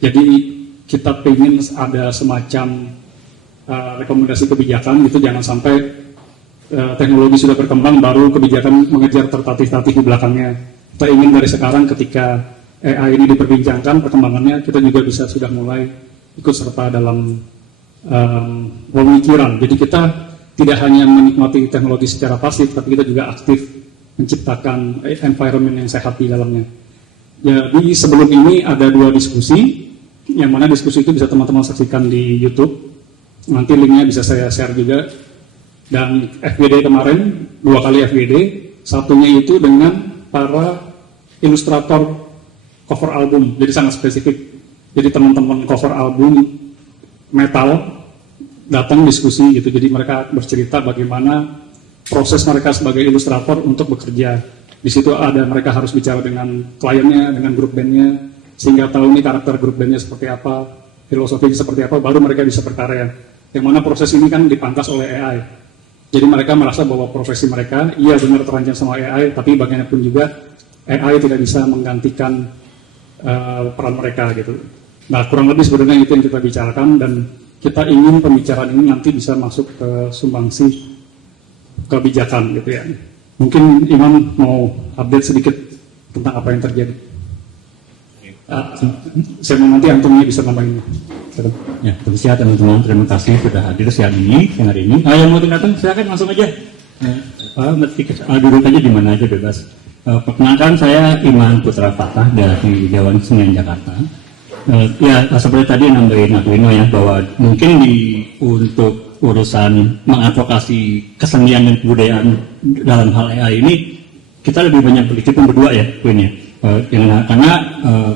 Jadi kita ingin ada semacam rekomendasi kebijakan gitu, jangan sampai teknologi sudah berkembang baru kebijakan mengejar tertatih-tatih di belakangnya. Kita ingin dari sekarang ketika AI ini diperbincangkan perkembangannya, kita juga bisa sudah mulai ikut serta dalam pemikiran. Jadi kita tidak hanya menikmati teknologi secara pasif, tapi kita juga aktif menciptakan environment yang sehat di dalamnya. Jadi sebelum ini ada 2 diskusi, yang mana diskusi itu bisa teman-teman saksikan di YouTube. Nanti linknya bisa saya share juga. Dan FGD kemarin 2 kali FGD, satunya itu dengan para ilustrator cover album, jadi sangat spesifik. Jadi teman-teman cover album metal datang diskusi gitu, jadi mereka bercerita bagaimana proses mereka sebagai ilustrator untuk bekerja. Di situ ada mereka harus bicara dengan kliennya, dengan grup bandnya, sehingga tahu ini karakter grup bandnya seperti apa, filosofinya seperti apa, baru mereka bisa berkarya. Yang mana proses ini kan dipangkas oleh AI. Jadi mereka merasa bahwa profesi mereka, iya benar terancam sama AI, tapi bagaimanapun juga AI tidak bisa menggantikan peran mereka gitu. Nah kurang lebih sebenarnya itu yang kita bicarakan, dan kita ingin pembicaraan ini nanti bisa masuk ke sumbangsi kebijakan gitu ya. Mungkin Imam mau update sedikit tentang apa yang terjadi. Saya mau nanti Antoni bisa nambahin. Ya, persiapan teman-teman, terima kasih sudah hadir siang ini, hari ini. Yang mau datang silakan langsung aja. Duduk aja di mana aja bebas. Perkenalkan saya Iman Putra Fatah dari Dewan Senian Jakarta. Ya seperti tadi nambahin Arduino ya, bahwa mungkin untuk urusan mengadvokasi kesenian dan kebudayaan dalam hal AI ini kita lebih banyak berkecimpung berdua ya Queen ya. Karena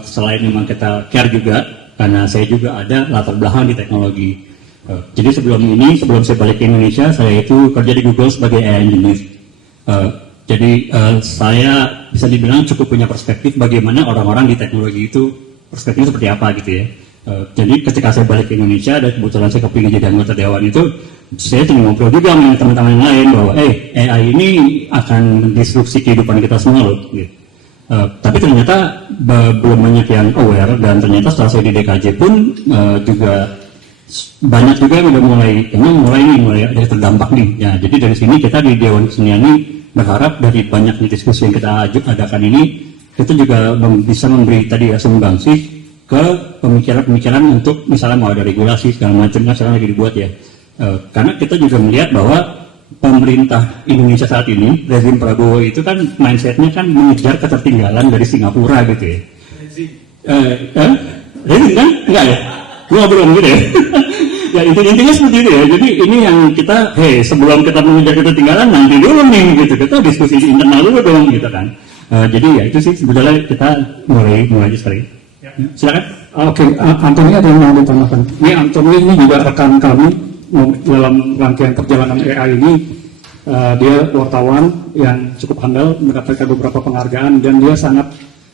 selain memang kita care juga, karena saya juga ada latar belakang di teknologi. Jadi sebelum saya balik ke Indonesia, saya itu kerja di Google sebagai AI engineer. Jadi saya bisa dibilang cukup punya perspektif bagaimana orang-orang di teknologi itu perspektifnya seperti apa gitu ya. Jadi ketika saya balik ke Indonesia dan kebetulan saya kepilih jadi anggota dewan itu, saya cuma ngobrol juga dengan teman-teman yang lain bahwa AI ini akan disrupsi kehidupan kita semua loh. Gitu. Tapi ternyata belum banyak yang aware, dan ternyata setelah saya di DKJ pun juga banyak juga yang udah mulai ada terdampak nih. Ya, jadi dari sini kita di Dewan Kesenian ini berharap dari banyaknya diskusi yang kita adakan ini, kita juga bisa memberi tadi ya sumbangsi ke pemikiran-pemikiran untuk misalnya mau ada regulasi segala macamnya sekarang lagi dibuat ya. Karena kita juga melihat bahwa pemerintah Indonesia saat ini, rezim Prabowo itu kan mindsetnya kan mengejar ketertinggalan dari Singapura gitu ya. Rezim kan? Enggak ya? Gua belum gitu ya. Ya intinya seperti itu ya. Jadi ini yang kita, sebelum kita mengejar ketertinggalan nanti dulu nih gitu. Kita diskusi internal dulu dong gitu kan. Jadi ya itu sih sebetulnya kita mulai aja sekali. Ya. Silakan. Oke, Antoni ada yang mau ditambahkan? Ini Antoni ini juga rekan kami dalam rangkaian perjalanan AI ini. Dia wartawan yang cukup handal, mendapatkan beberapa penghargaan, dan dia sangat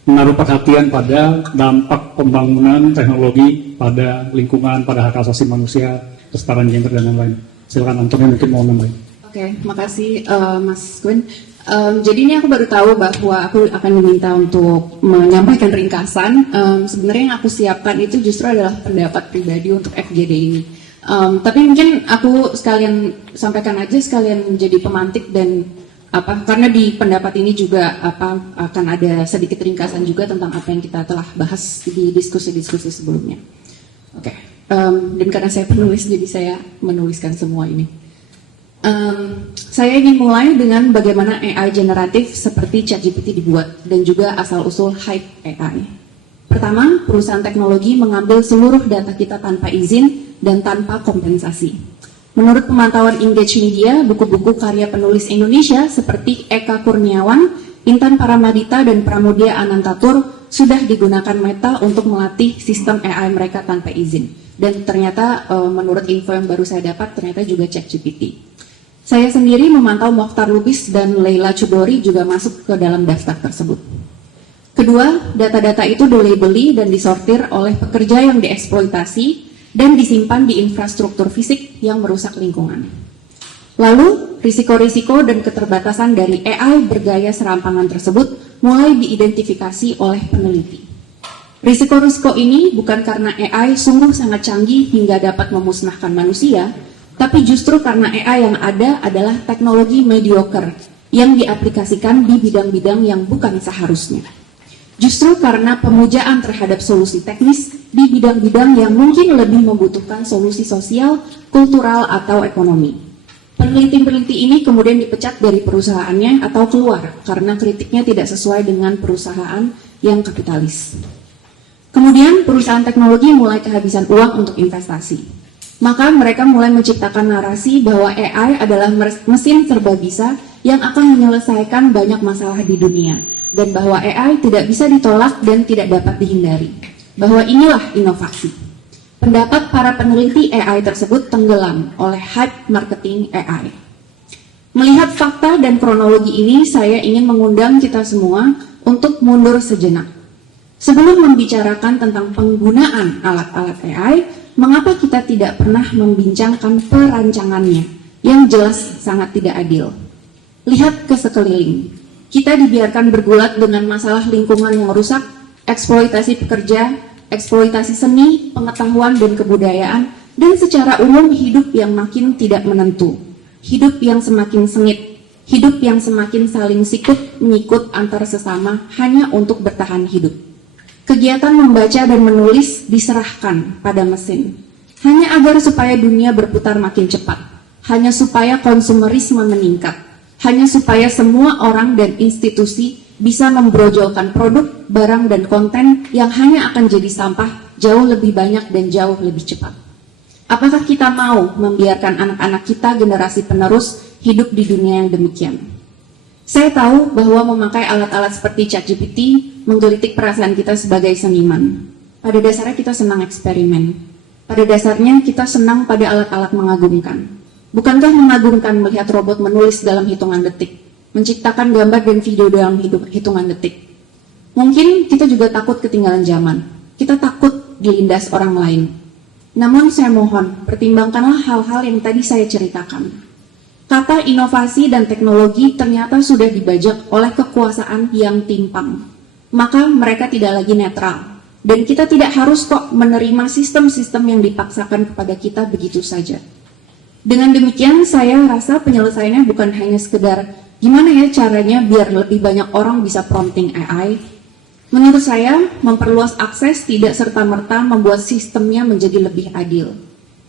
menaruh perhatian pada dampak pembangunan teknologi pada lingkungan, pada hak asasi manusia, kesetaraan gender dan lain-lain. Silakan Antoni mungkin mau nambahin. Oke, makasih Mas Quinn. Jadi ini aku baru tahu bahwa aku akan diminta untuk menyampaikan ringkasan. Sebenarnya yang aku siapkan itu justru adalah pendapat pribadi untuk FGD ini. Tapi mungkin aku sekalian sampaikan aja, sekalian menjadi pemantik dan karena di pendapat ini juga akan ada sedikit ringkasan juga tentang apa yang kita telah bahas di diskusi-diskusi sebelumnya. Oke. Dan karena saya penulis, jadi saya menuliskan semua ini. Saya ingin mulai dengan bagaimana AI generatif seperti ChatGPT dibuat dan juga asal-usul hype AI. Pertama, perusahaan teknologi mengambil seluruh data kita tanpa izin dan tanpa kompensasi. Menurut pemantauan Engage Media, buku-buku karya penulis Indonesia seperti Eka Kurniawan, Intan Paramadita, dan Pramudia Anantatur sudah digunakan Meta untuk melatih sistem AI mereka tanpa izin. Dan ternyata menurut info yang baru saya dapat, ternyata juga ChatGPT. Saya sendiri memantau Mokhtar Lubis dan Leila Chudori juga masuk ke dalam daftar tersebut. Kedua, data-data itu dilabeli dan disortir oleh pekerja yang dieksploitasi dan disimpan di infrastruktur fisik yang merusak lingkungan. Lalu, risiko-risiko dan keterbatasan dari AI bergaya serampangan tersebut mulai diidentifikasi oleh peneliti. Risiko-risiko ini bukan karena AI sungguh sangat canggih hingga dapat memusnahkan manusia, tapi justru karena AI yang ada adalah teknologi mediocre yang diaplikasikan di bidang-bidang yang bukan seharusnya. Justru karena pemujaan terhadap solusi teknis di bidang-bidang yang mungkin lebih membutuhkan solusi sosial, kultural, atau ekonomi. Peneliti-peneliti ini kemudian dipecat dari perusahaannya atau keluar karena kritiknya tidak sesuai dengan perusahaan yang kapitalis. Kemudian perusahaan teknologi mulai kehabisan uang untuk investasi. Maka mereka mulai menciptakan narasi bahwa AI adalah mesin serba bisa yang akan menyelesaikan banyak masalah di dunia, dan bahwa AI tidak bisa ditolak dan tidak dapat dihindari. Bahwa inilah inovasi. Pendapat para peneliti AI tersebut tenggelam oleh hype marketing AI. Melihat fakta dan kronologi ini, saya ingin mengundang kita semua untuk mundur sejenak. Sebelum membicarakan tentang penggunaan alat-alat AI, mengapa kita tidak pernah membincangkan perancangannya yang jelas sangat tidak adil? Lihat ke sekeliling. Kita dibiarkan bergulat dengan masalah lingkungan yang rusak, eksploitasi pekerja, eksploitasi seni, pengetahuan, dan kebudayaan, dan secara umum hidup yang makin tidak menentu, hidup yang semakin sengit, hidup yang semakin saling sikut menyikut antar sesama hanya untuk bertahan hidup. Kegiatan membaca dan menulis diserahkan pada mesin, hanya agar supaya dunia berputar makin cepat, hanya supaya konsumerisme meningkat, hanya supaya semua orang dan institusi bisa membrojolkan produk, barang, dan konten yang hanya akan jadi sampah jauh lebih banyak dan jauh lebih cepat. Apakah kita mau membiarkan anak-anak kita generasi penerus hidup di dunia yang demikian? Saya tahu bahwa memakai alat-alat seperti ChatGPT menggelitik perasaan kita sebagai seniman. Pada dasarnya kita senang eksperimen. Pada dasarnya kita senang pada alat-alat mengagumkan. Bukankah mengagumkan melihat robot menulis dalam hitungan detik, menciptakan gambar dan video dalam hitungan detik? Mungkin kita juga takut ketinggalan zaman. Kita takut dilindas orang lain. Namun saya mohon, pertimbangkanlah hal-hal yang tadi saya ceritakan. Kata inovasi dan teknologi ternyata sudah dibajak oleh kekuasaan yang timpang. Maka mereka tidak lagi netral. Dan kita tidak harus kok menerima sistem-sistem yang dipaksakan kepada kita begitu saja. Dengan demikian, saya rasa penyelesaiannya bukan hanya sekedar gimana ya caranya biar lebih banyak orang bisa prompting AI. Menurut saya, memperluas akses tidak serta-merta membuat sistemnya menjadi lebih adil.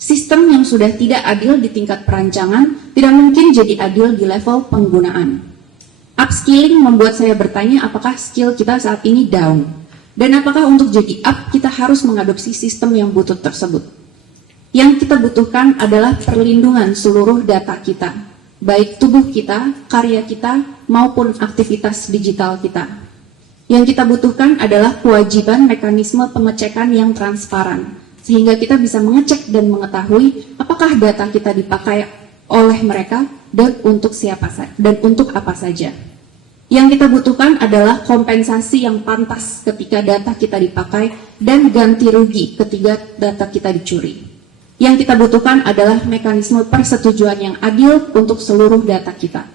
Sistem yang sudah tidak adil di tingkat perancangan tidak mungkin jadi adil di level penggunaan. Upskilling membuat saya bertanya apakah skill kita saat ini down, dan apakah untuk jadi up kita harus mengadopsi sistem yang butut tersebut. Yang kita butuhkan adalah perlindungan seluruh data kita, baik tubuh kita, karya kita, maupun aktivitas digital kita. Yang kita butuhkan adalah kewajiban mekanisme pengecekan yang transparan, sehingga kita bisa mengecek dan mengetahui apakah data kita dipakai oleh mereka dan untuk siapa dan untuk apa saja. Yang kita butuhkan adalah kompensasi yang pantas ketika data kita dipakai dan ganti rugi ketika data kita dicuri. Yang kita butuhkan adalah mekanisme persetujuan yang adil untuk seluruh data kita.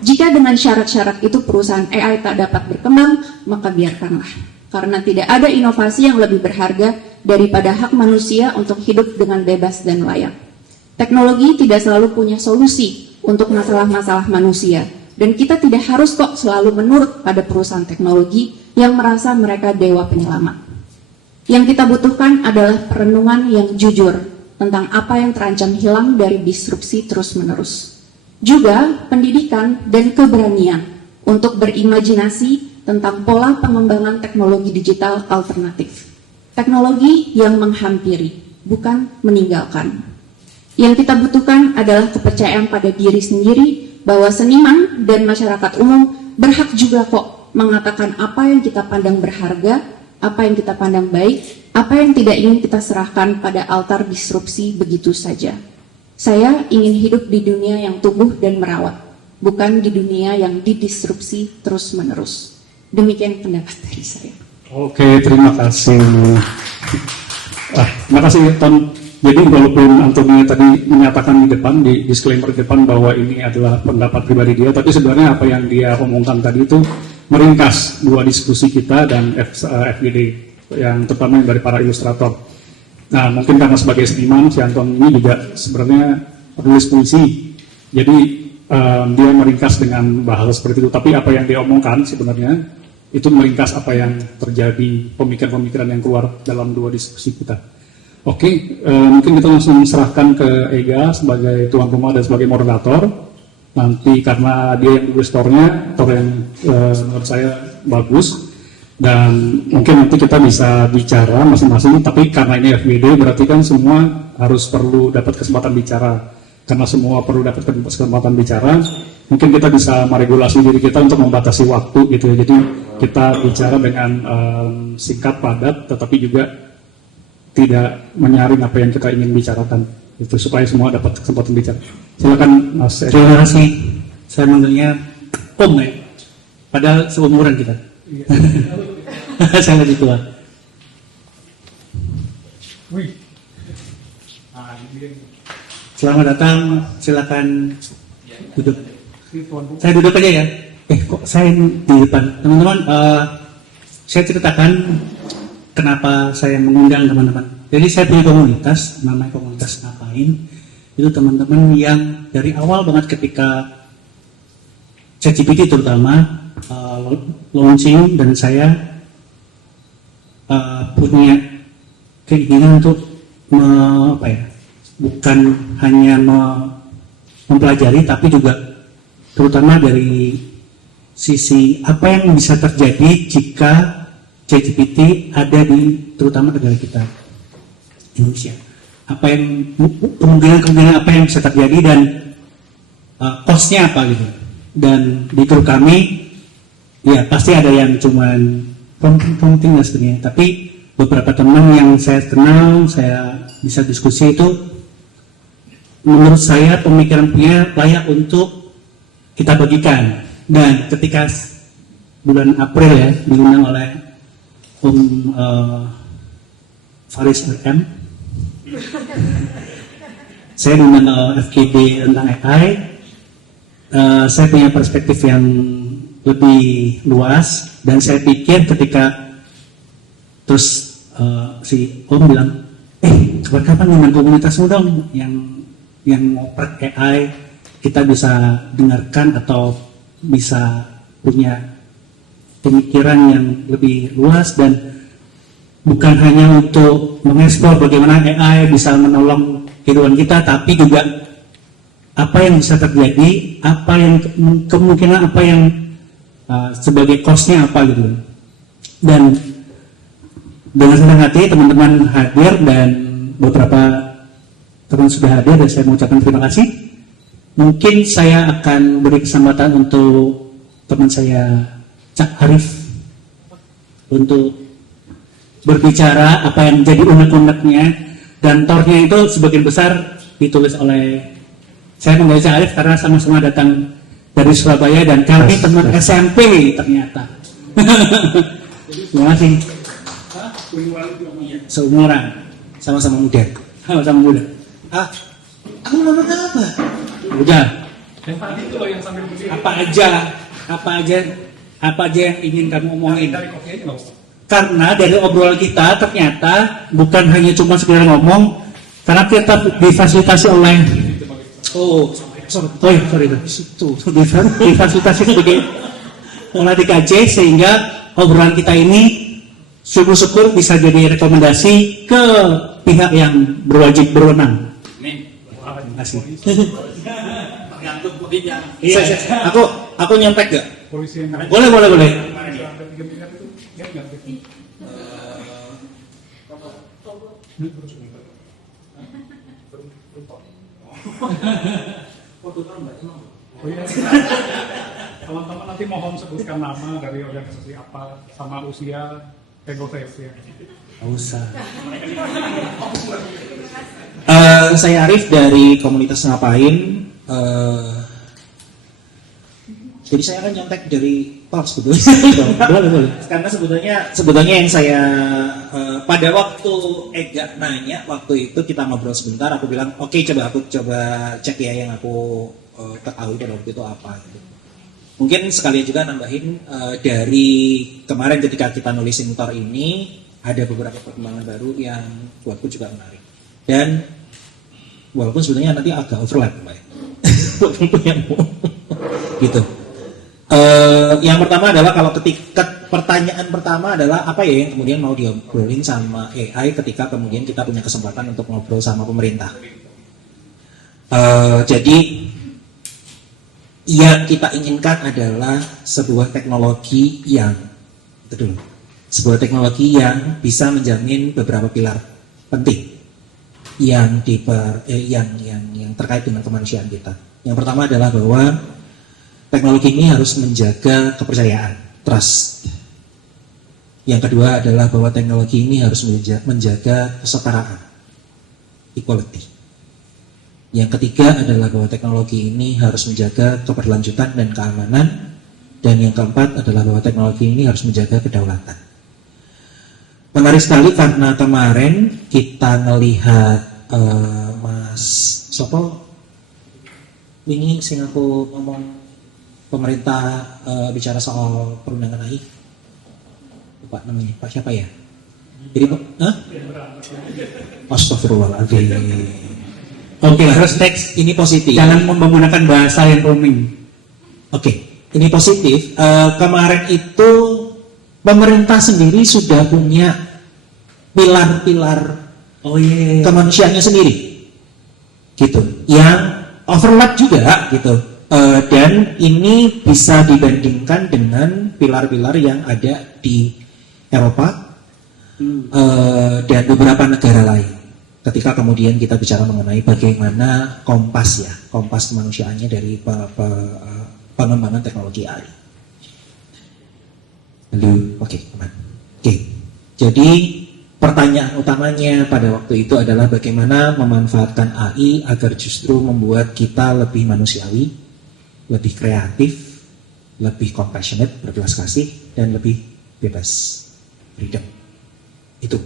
Jika dengan syarat-syarat itu perusahaan AI tak dapat berkembang, maka biarkanlah. Karena tidak ada inovasi yang lebih berharga daripada hak manusia untuk hidup dengan bebas dan layak. Teknologi tidak selalu punya solusi untuk masalah-masalah manusia, dan kita tidak harus kok selalu menurut pada perusahaan teknologi yang merasa mereka dewa penyelamat. Yang kita butuhkan adalah perenungan yang jujur tentang apa yang terancam hilang dari disrupsi terus-menerus. Juga pendidikan dan keberanian untuk berimajinasi tentang pola pengembangan teknologi digital alternatif. Teknologi yang menghampiri, bukan meninggalkan. Yang kita butuhkan adalah kepercayaan pada diri sendiri bahwa seniman dan masyarakat umum berhak juga kok mengatakan apa yang kita pandang berharga, apa yang kita pandang baik, apa yang tidak ingin kita serahkan pada altar disrupsi begitu saja. Saya ingin hidup di dunia yang tumbuh dan merawat, bukan di dunia yang didisrupsi terus-menerus. Demikian pendapat dari saya. Oke, terima kasih. Terima kasih, Ton. Jadi walaupun Antonia tadi menyatakan di depan, di disclaimer di depan bahwa ini adalah pendapat pribadi dia, tapi sebenarnya apa yang dia omongkan tadi itu meringkas dua diskusi kita dan FGD yang terutama yang dari para ilustrator. Nah, mungkin karena sebagai seniman, si Anton ini juga sebenarnya penulis puisi. Jadi dia meringkas dengan bahasa seperti itu. Tapi apa yang dia omongkan sebenarnya itu meringkas apa yang terjadi, pemikiran-pemikiran yang keluar dalam dua diskusi kita. Oke, mungkin kita langsung serahkan ke Ega sebagai tuan rumah dan sebagai moderator. Nanti karena dia yang nulis storenya, atau yang menurut saya bagus, dan mungkin nanti kita bisa bicara masing-masing, tapi karena ini FGD berarti kan semua harus perlu dapat kesempatan bicara. Karena semua perlu dapat kesempatan bicara, mungkin kita bisa meregulasi diri kita untuk membatasi waktu gitu ya. Jadi kita bicara dengan singkat, padat, tetapi juga tidak menyaring apa yang kita ingin bicarakan, itu supaya semua dapat kesempatan bicara. Silakan Mas. Terima kasih. Saya manggilnya Om ya, padahal seumuran kita. Saya lebih tua. Selamat datang, silakan duduk. Saya duduk aja ya. Kok saya di depan, teman-teman? Saya ceritakan kenapa saya mengundang teman-teman. Jadi saya punya komunitas, namanya komunitas Ngapain. Itu teman-teman yang dari awal banget ketika ChatGPT terutama launching, dan saya punya keinginan untuk bukan hanya mempelajari, tapi juga terutama dari sisi apa yang bisa terjadi jika ChatGPT ada di terutama negara kita, Indonesia. Apa yang kemungkinan apa yang bisa terjadi dan cost-nya apa gitu. Dan di grup kami ya pasti ada yang cuman prompting sebenarnya, tapi beberapa teman yang saya kenal, saya bisa diskusi itu, menurut saya pemikirannya layak untuk kita bagikan. Dan ketika bulan April ya diundang oleh Om Faris RM, saya diundang FGD tentang AI. Saya punya perspektif yang lebih luas, dan saya pikir ketika terus si Om bilang, kapan-kapan dengan komunitasmu dong yang ngoprek AI, kita bisa dengarkan atau bisa punya pemikiran yang lebih luas, dan bukan hanya untuk mengeksplor bagaimana AI bisa menolong kehidupan kita, tapi juga apa yang bisa terjadi, apa yang kemungkinan, apa yang sebagai cost-nya apa gitu. Dan dengan senang hati teman-teman hadir, dan beberapa teman sudah hadir, dan saya mengucapkan terima kasih. Mungkin saya akan beri kesempatan untuk teman saya Cak Arif untuk berbicara apa yang menjadi unek-uneknya, dan tornya itu sebagian besar ditulis oleh, saya panggil Cak Arif karena sama-sama datang dari Surabaya, dan kami teman SMP ternyata. Terima kasih. Seumuran, sama-sama muda. Sama-sama muda. Aku ngomong apa? Udah. Yang tadi itu loh yang sambil berdiri. Apa aja yang ingin kamu omongin? Karena dari obrolan kita ternyata bukan hanya cuma sekedar ngomong, karena kita difasilitasi oleh sorry itu difasilitasi sebagai oleh DKJ, sehingga obrolan kita ini syukur-syukur bisa jadi rekomendasi ke pihak yang berwajib berwenang. Terima kasih. Iya, aku nyontek gak? Boleh. Teman-teman nanti mohon sebutkan nama dari organisasi apa sama usia, usia. Usah. Saya Arif dari komunitas Ngapain. Jadi saya akan nyontek dari Pars sebetulnya. boleh. Karena sebetulnya yang saya pada waktu Ega nanya waktu itu, kita ngobrol sebentar, aku bilang oke, aku coba cek ya yang aku ketahui pada waktu itu apa gitu. Mungkin sekalian juga nambahin dari kemarin ketika kita nulisin tor ini, ada beberapa perkembangan baru yang buatku juga menarik. Dan walaupun sebenarnya nanti agak overlap, Pak. Gitu. Yang pertama adalah kalau ketika pertanyaan pertama adalah apa ya yang kemudian mau diobrolin sama AI ketika kemudian kita punya kesempatan untuk ngobrol sama pemerintah. Jadi yang kita inginkan adalah sebuah teknologi yang sebuah teknologi yang bisa menjamin beberapa pilar penting yang terkait dengan kemanusiaan kita. Yang pertama adalah bahwa teknologi ini harus menjaga kepercayaan, trust. Yang kedua adalah bahwa teknologi ini harus menjaga kesetaraan, equality. Yang ketiga adalah bahwa teknologi ini harus menjaga keberlanjutan dan keamanan. Dan yang keempat adalah bahwa teknologi ini harus menjaga kedaulatan. Menarik sekali karena kemarin kita melihat Mas Sopo ini sing aku ngomong pemerintah bicara soal perundangan AI. Lupa namanya, Pak siapa ya? Jadi Astagfirullahaladzim. Oke, terus teks ini positif. Jangan menggunakan bahasa yang rumit. Oke, ini positif. Kemarin itu pemerintah sendiri sudah punya pilar-pilar kemanusiaannya sendiri, gitu. Yang overlap juga, gitu. Dan ini bisa dibandingkan dengan pilar-pilar yang ada di Eropa dan beberapa negara lain. Ketika kemudian kita bicara mengenai bagaimana kompas kemanusiaannya dari pengembangan teknologi AI. Oke. Jadi pertanyaan utamanya pada waktu itu adalah bagaimana memanfaatkan AI agar justru membuat kita lebih manusiawi, lebih kreatif, lebih compassionate, berbelas kasih, dan lebih bebas, freedom. Itu.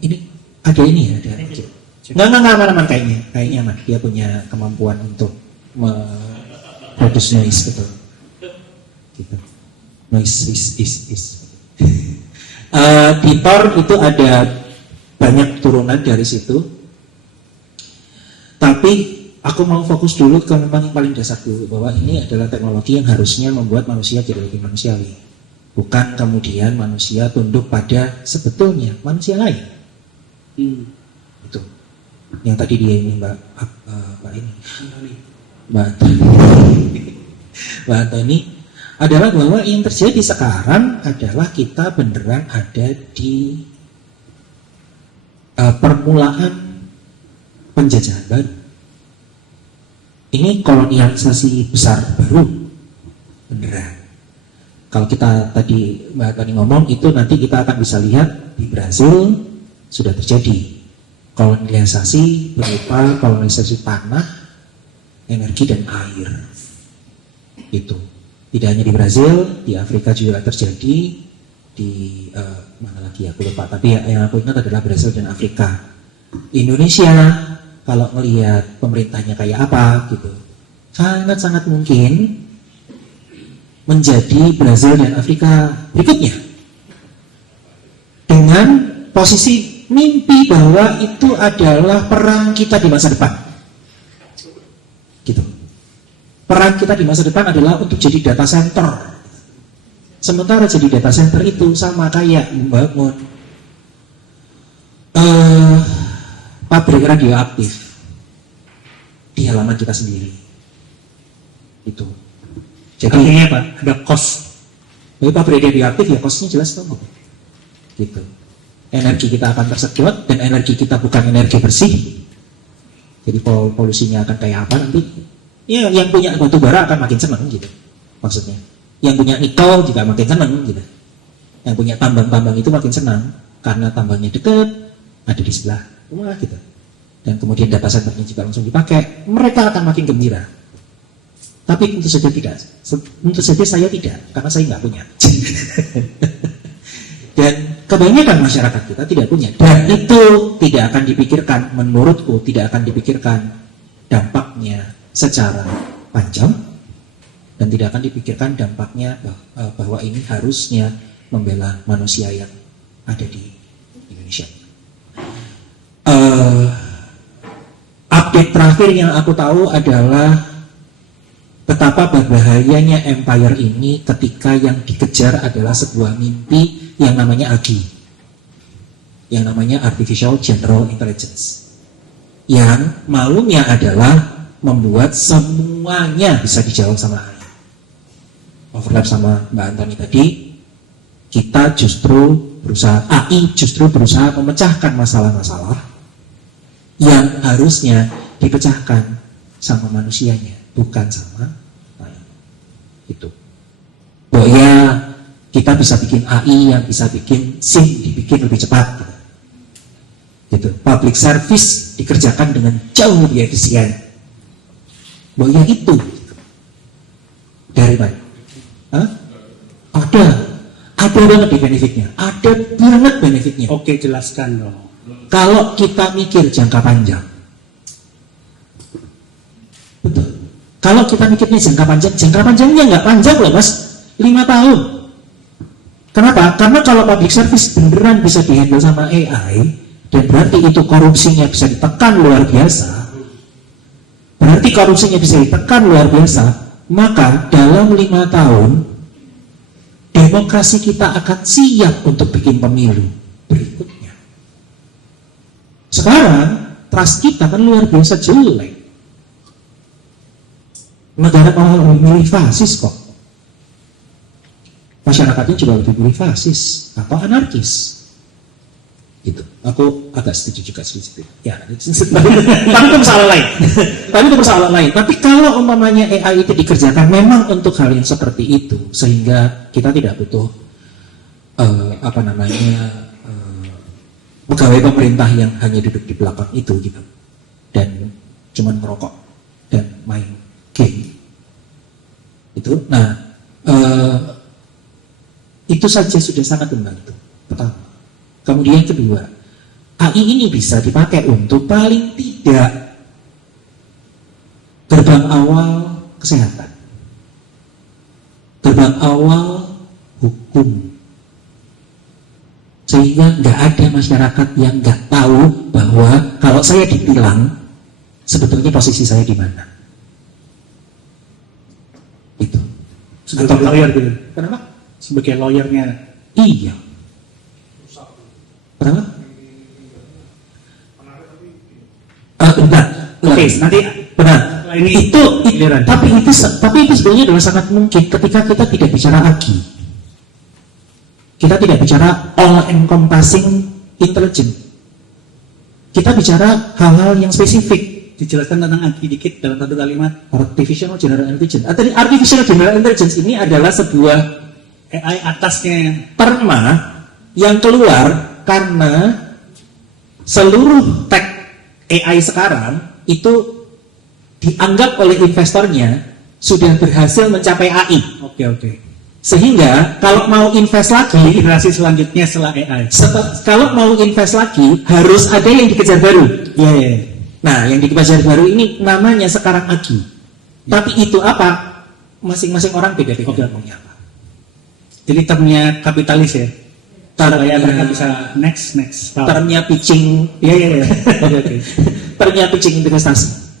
Ini ada nggak aman kayaknya aman. Dia punya kemampuan untuk produce noise gitu. Noise is. Di Tor itu ada banyak turunan dari situ. Tapi aku mau fokus dulu ke memang yang paling dasar dulu, bahwa ini adalah teknologi yang harusnya membuat manusia jadi lebih manusiawi. Bukan kemudian manusia tunduk pada sebetulnya manusia lain. Itu. Yang tadi dia ini Mbak Antoni adalah bahwa yang terjadi sekarang adalah kita beneran ada di permulaan penjajahan baru. Ini kolonialisasi besar baru, beneran. Kalau kita tadi Mbak Tani ngomong itu nanti kita akan bisa lihat di Brazil sudah terjadi kolonialisasi berupa kolonialisasi tanah, energi dan air. Itu tidak hanya di Brazil, di Afrika juga terjadi, di mana lagi aku lupa. Tapi yang aku ingat adalah Brazil dan Afrika. Indonesia kalau melihat pemerintahnya kayak apa gitu, sangat-sangat mungkin menjadi Brazil dan Afrika berikutnya, dengan posisi mimpi bahwa itu adalah perang kita di masa depan, gitu. Perang kita di masa depan adalah untuk jadi data center. Sementara jadi data center itu sama kayak membangun pabrik radioaktif di halaman kita sendiri, itu. Jadi artinya apa? Ada cost. Jadi pabrik radioaktif ya costnya jelas tuh, gitu. Energi kita akan tersedot dan energi kita bukan energi bersih. Jadi polusinya akan kayak apa nanti? Ya, yang punya batu bara akan makin senang gitu, maksudnya. Yang punya nikel juga makin senang gitu. Yang punya tambang-tambang itu makin senang karena tambangnya dekat, ada di sebelah rumah gitu. Dan kemudian data centernya juga langsung dipakai, mereka akan makin gembira. Tapi tentu saja tidak. Tentu saja saya tidak, karena saya nggak punya. Dan kebanyakan masyarakat kita tidak punya. Dan itu tidak akan dipikirkan, menurutku tidak akan dipikirkan dampaknya secara panjang, dan tidak akan dipikirkan dampaknya bahwa ini harusnya membela manusia yang ada di Indonesia. Update terakhir yang aku tahu adalah betapa berbahayanya empire ini ketika yang dikejar adalah sebuah mimpi yang namanya AGI, yang namanya Artificial General Intelligence, yang maunya adalah membuat semuanya bisa dijawab sama AI. Overlap sama Mbak Antoni tadi, kita justru berusaha, AI justru berusaha memecahkan masalah-masalah yang harusnya dipecahkan sama manusianya, bukan sama AI. Itu. Oh ya, kita bisa bikin AI yang bisa bikin SIM dibikin lebih cepat. Gitu. Public service dikerjakan dengan jauh lebih efisien. Oh ya itu. Dari mana? Hah? Ada banget di benefitnya. Ada banget benefitnya. Oke, jelaskan dong. Kalau kita mikir jangka panjang, betul. Kalau kita mikirnya jangka panjangnya nggak panjang loh mas, 5 tahun. Kenapa? Karena kalau public service beneran bisa dihandle sama AI, dan berarti itu korupsinya bisa ditekan luar biasa, maka dalam 5 tahun, demokrasi kita akan siap untuk bikin pemilu berikutnya. Sekarang, trust kita kan luar biasa jelek. Negara malah memilih fasis kok. Masyarakatnya juga lebih milih fasis atau anarkis. Gitu. Aku agak setuju juga sedikit. Ya, tapi itu persoalan lain. Tapi kalau umpamanya AI itu dikerjakan memang untuk hal yang seperti itu, sehingga kita tidak butuh pegawai pemerintah yang hanya duduk di belakang itu gitu, dan cuman merokok dan main game. Itu, itu saja sudah sangat membantu. Pertama. Kemudian kedua, AI ini bisa dipakai untuk paling tidak gerbang awal kesehatan, gerbang awal hukum, sehingga nggak ada masyarakat yang nggak tahu bahwa kalau saya ditilang, sebetulnya posisi saya di mana. Itu. Sebagai lawyer gitu. Kenapa? Sebagai lawyernya. Iya. Kenapa? Benar. Oke, nanti benar. ini Tapi itu sebenarnya adalah sangat mungkin ketika kita tidak bicara AGI. Kita tidak bicara all encompassing intelligence. Kita bicara hal-hal yang spesifik. dijelaskan tentang AGI dikit dalam satu kalimat. Artificial General Intelligence. Artificial General Intelligence ini adalah sebuah AI atasnya. perma yang keluar karena seluruh tech AI sekarang itu dianggap oleh investornya sudah berhasil mencapai AI. Oke. Sehingga kalau mau invest lagi, Generasi selanjutnya setelah AI. kalau mau invest lagi harus ada yang dikejar baru. Iya. Nah, yang dikejar baru ini namanya sekarang AGI. Tapi itu apa? Masing-masing orang beda-beda ngomongnya apa. Jadi termnya kapitalis ya. Supaya mereka bisa next. Termnya pitching, Iya. Oke. termnya pitching investasi.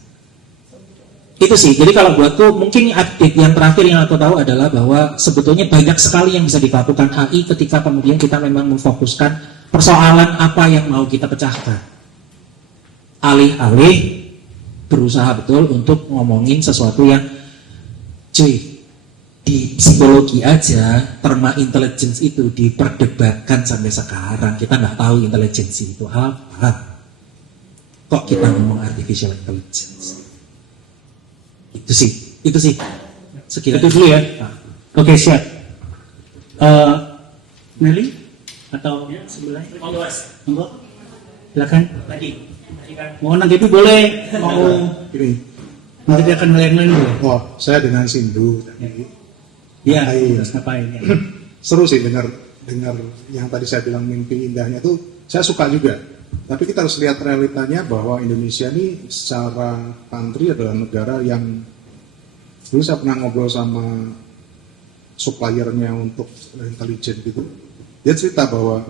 Itu sih. Jadi kalau buatku mungkin update yang terakhir yang aku tahu adalah bahwa sebetulnya banyak sekali yang bisa dilakukan AI ketika kemudian kita memang memfokuskan persoalan apa yang mau kita pecahkan. Alih-alih berusaha betul untuk ngomongin sesuatu yang cuy, di psikologi aja terma intelligence itu diperdebatkan sampai sekarang. Kita nggak tahu intelligence itu apa. Kok kita ngomong artificial intelligence? Itu sih. Sekiranya. Itu dulu ya. Oke, siap. Nelly atau sebelah? Monggo. Silakan. Mau nanti itu boleh. Mau nanti dia akan yang lain dulu. Oh, saya dengan Sindu. Iya. Iya. Terus ngapain ya? Seru sih dengar yang tadi saya bilang mimpi indahnya tuh saya suka juga. Tapi kita harus lihat realitanya bahwa Indonesia ini secara country adalah negara yang dulu saya pernah ngobrol sama suppliernya untuk intelijen gitu. Dia cerita bahwa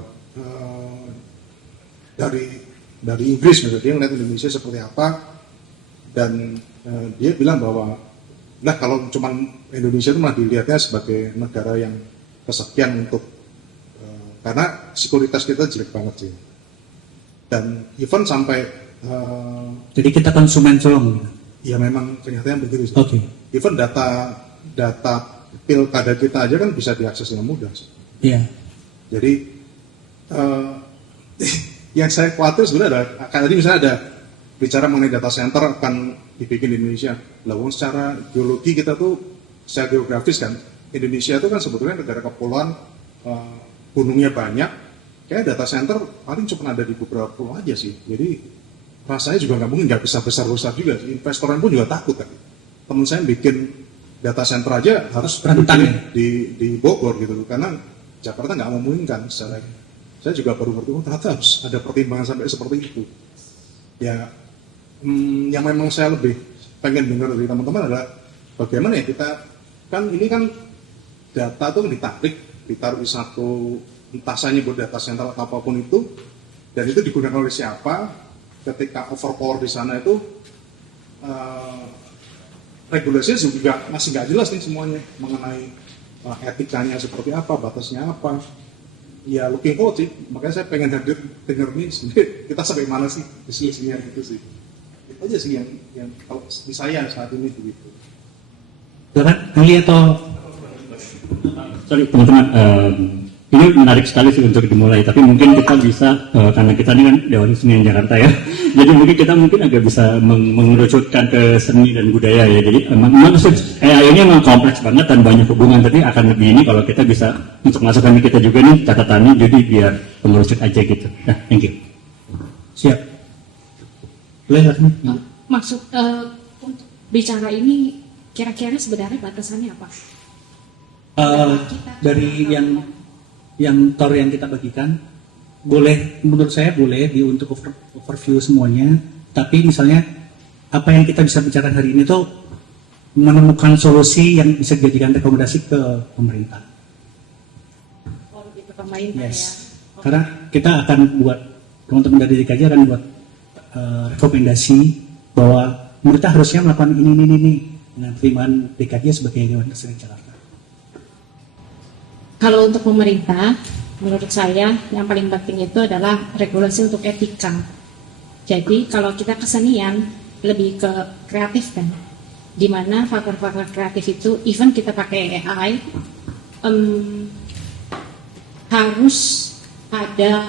dari Inggris gitu, dia ngeliat Indonesia seperti apa, dan dia bilang bahwa nah kalau cuman Indonesia itu malah dilihatnya sebagai negara yang kesekian untuk karena sekuritas kita jelek banget sih, dan even sampai Jadi kita konsumen colong. ya memang kenyataannya begitu sih. Oke. Even data pilkada kita aja kan bisa diakses dengan mudah sih. Iya. Jadi yang saya khawatir sebenarnya kayak tadi misalnya ada bicara mengenai data center akan dibikin di Indonesia. Lalu secara geologi kita tuh secara geografis kan Indonesia itu kan sebetulnya negara kepulauan, gunungnya banyak. Kayak data center paling cuma ada di beberapa pulau aja sih. Jadi rasanya juga nggak mungkin nggak bisa besar-besar juga. Investoran pun juga takut kan. Temen saya bikin data center aja harus Rentang ya? di Bogor gitu karena Jakarta nggak memungkinkan secara. Saya juga baru ngerti, ternyata harus ada pertimbangan sampai seperti itu. Ya, yang memang saya lebih pengen dengar dari teman-teman adalah bagaimana ya kita, kan ini kan data tuh ditaruh di satu, entah saya nyebut data center atau apapun itu, dan itu digunakan oleh siapa, ketika overpower di sana itu, regulasinya juga masih nggak jelas nih semuanya, mengenai etikanya seperti apa, batasnya apa. Ya looking forward sih, makanya saya pengen hadir dengar nih kita sampai mana sih diskusinya gitu sih. Itu aja sih yang kalau di saya saat ini begitu. Silakan, Anggi atau Sorry teman-teman, ini menarik sekali sih untuk dimulai, tapi mungkin kita bisa, karena kita ini kan Dewan Seni Jakarta ya, jadi mungkin kita agak bisa mengerucutkan ke seni dan budaya ya, jadi memang AI ini memang kompleks banget dan banyak hubungan, tapi akan lebih ini kalau kita bisa untuk masukkan kita juga nih catatannya, jadi biar mengerucut aja gitu. Nah, thank you. siap? Boleh silakan. Maksud untuk bicara ini kira-kira sebenarnya batasannya apa? Dari yang Tor yang kita bagikan, boleh, menurut saya boleh untuk overview semuanya, tapi misalnya apa yang kita bisa bicarakan hari ini tuh menemukan solusi yang bisa dijadikan rekomendasi ke pemerintah. Oh, lebih ke pemerintah Yes. ya. Karena kita akan buat, teman-teman dari DKJ akan buat rekomendasi bahwa pemerintah harusnya melakukan ini dengan penerimaan DKJ sebagai Dewan Kesenian Jakarta. Kalau untuk pemerintah, menurut saya yang paling penting itu adalah regulasi untuk etika. Jadi kalau kita kesenian lebih ke kreatif kan, di mana faktor-faktor kreatif itu, even kita pakai AI, harus ada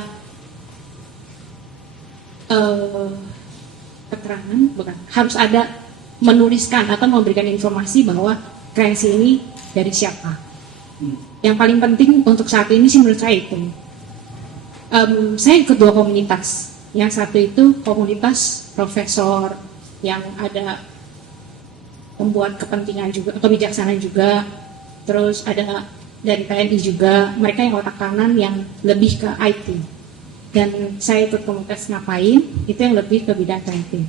keterangan, bukan, harus ada menuliskan atau memberikan informasi bahwa kreasi ini dari siapa. Yang paling penting untuk saat ini sih menurut saya itu. Saya ikut 2 komunitas. Yang satu itu komunitas profesor yang ada membuat kepentingan juga, kebijaksanaan juga. Terus ada dari TNI juga, mereka yang otak kanan yang lebih ke IT. Dan saya ikut komunitas ngapain, itu yang lebih ke bidang kreatif.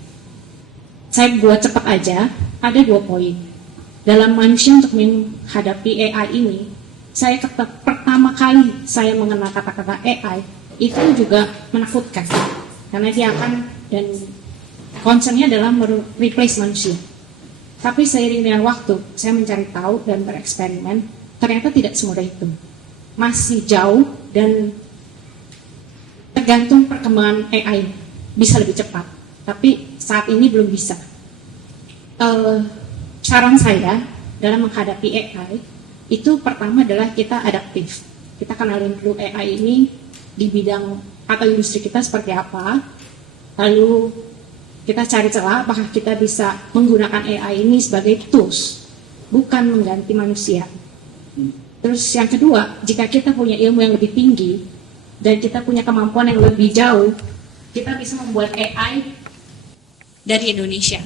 Saya buat cepat aja, ada 2 poin. Dalam manusia untuk menghadapi AI ini, saya pertama kali saya mengenal kata-kata AI itu juga menakutkan karena dia akan, dan concernnya adalah replace manusia. Tapi seiring dengan waktu saya mencari tahu dan bereksperimen, ternyata tidak semudah itu, masih jauh dan tergantung perkembangan AI, bisa lebih cepat tapi saat ini belum bisa. Saran saya dalam menghadapi AI itu pertama adalah kita adaptif. Kita kenalin dulu AI ini di bidang atau industri kita seperti apa. Lalu kita cari celah apakah kita bisa menggunakan AI ini sebagai tools, bukan mengganti manusia. Terus yang kedua, jika kita punya ilmu yang lebih tinggi dan kita punya kemampuan yang lebih jauh, kita bisa membuat AI dari Indonesia.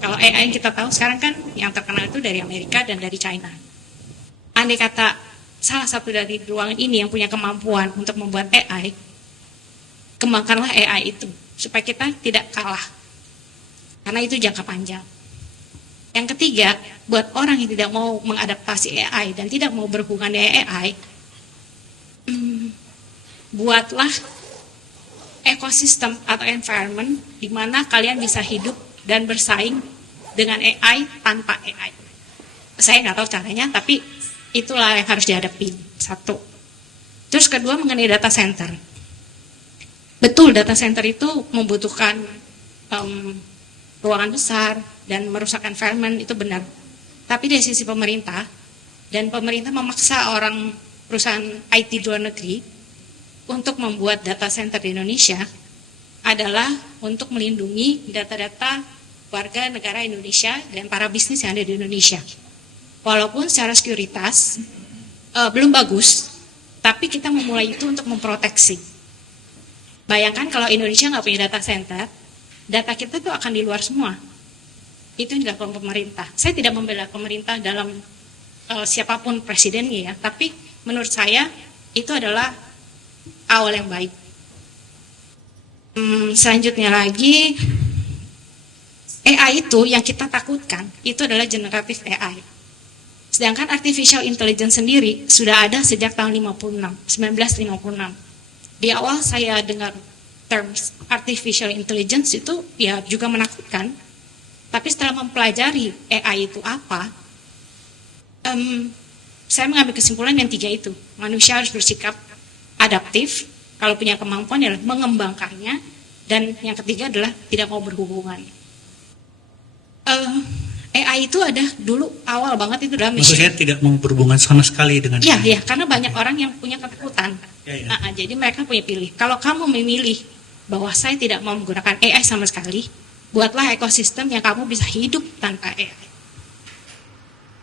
Kalau AI yang kita tahu sekarang kan yang terkenal itu dari Amerika dan dari China. Andai kata salah satu dari ruangan ini yang punya kemampuan untuk membuat AI, kembangkanlah AI itu supaya kita tidak kalah, karena itu jangka panjang. Yang ketiga, buat orang yang tidak mau mengadaptasi AI dan tidak mau berhubungan dengan AI, buatlah ekosistem atau environment di mana kalian bisa hidup dan bersaing dengan AI tanpa AI. Saya nggak tahu caranya, tapi itulah yang harus dihadapi. Satu. Terus kedua, mengenai data center. Betul, data center itu membutuhkan ruangan besar dan merusak environment, itu benar. Tapi dari sisi pemerintah, dan pemerintah memaksa orang perusahaan IT di luar negeri untuk membuat data center di Indonesia adalah untuk melindungi data-data warga negara Indonesia dan para bisnis yang ada di Indonesia. Walaupun secara sekuritas belum bagus, tapi kita memulai itu untuk memproteksi. Bayangkan kalau Indonesia nggak punya data center, data kita tuh akan di luar semua. Itu yang dilakukan pemerintah. Saya tidak membela pemerintah dalam siapapun presidennya ya, tapi menurut saya itu adalah awal yang baik. Selanjutnya lagi, AI itu yang kita takutkan itu adalah generatif AI. Sedangkan artificial intelligence sendiri sudah ada sejak tahun 1956. Di awal saya dengar terms artificial intelligence itu ya juga menakutkan. Tapi setelah mempelajari AI itu apa, saya mengambil kesimpulan yang tiga itu. Manusia harus bersikap adaptif, kalau punya kemampuan adalah mengembangkannya, dan yang ketiga adalah tidak mau berhubungan. AI itu ada dulu awal banget itu adalah Maksudnya tidak mau berhubungan sama sekali dengan Iya, karena banyak orang yang punya ketakutan. Ya. Jadi mereka punya pilih. Kalau kamu memilih bahwa saya tidak mau menggunakan AI sama sekali, buatlah ekosistem yang kamu bisa hidup tanpa AI.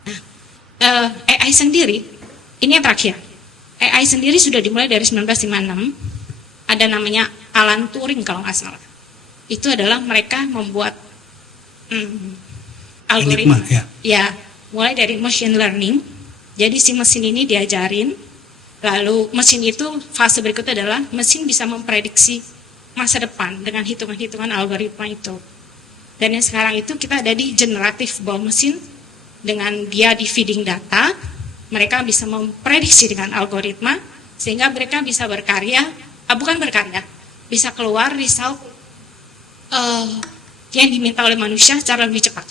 Nah, AI sendiri, ini yang terakhir. AI sendiri sudah dimulai dari 1956. Ada namanya Alan Turing kalau nggak salah. Itu adalah mereka membuat algoritma. Ya, mulai dari machine learning. Jadi si mesin ini diajarin, lalu mesin itu fase berikutnya adalah mesin bisa memprediksi masa depan dengan hitungan-hitungan algoritma itu. Dan yang sekarang itu kita ada di generatif, bahwa mesin dengan dia di feeding data, mereka bisa memprediksi dengan algoritma, sehingga mereka bisa bisa keluar result yang diminta oleh manusia secara lebih cepat.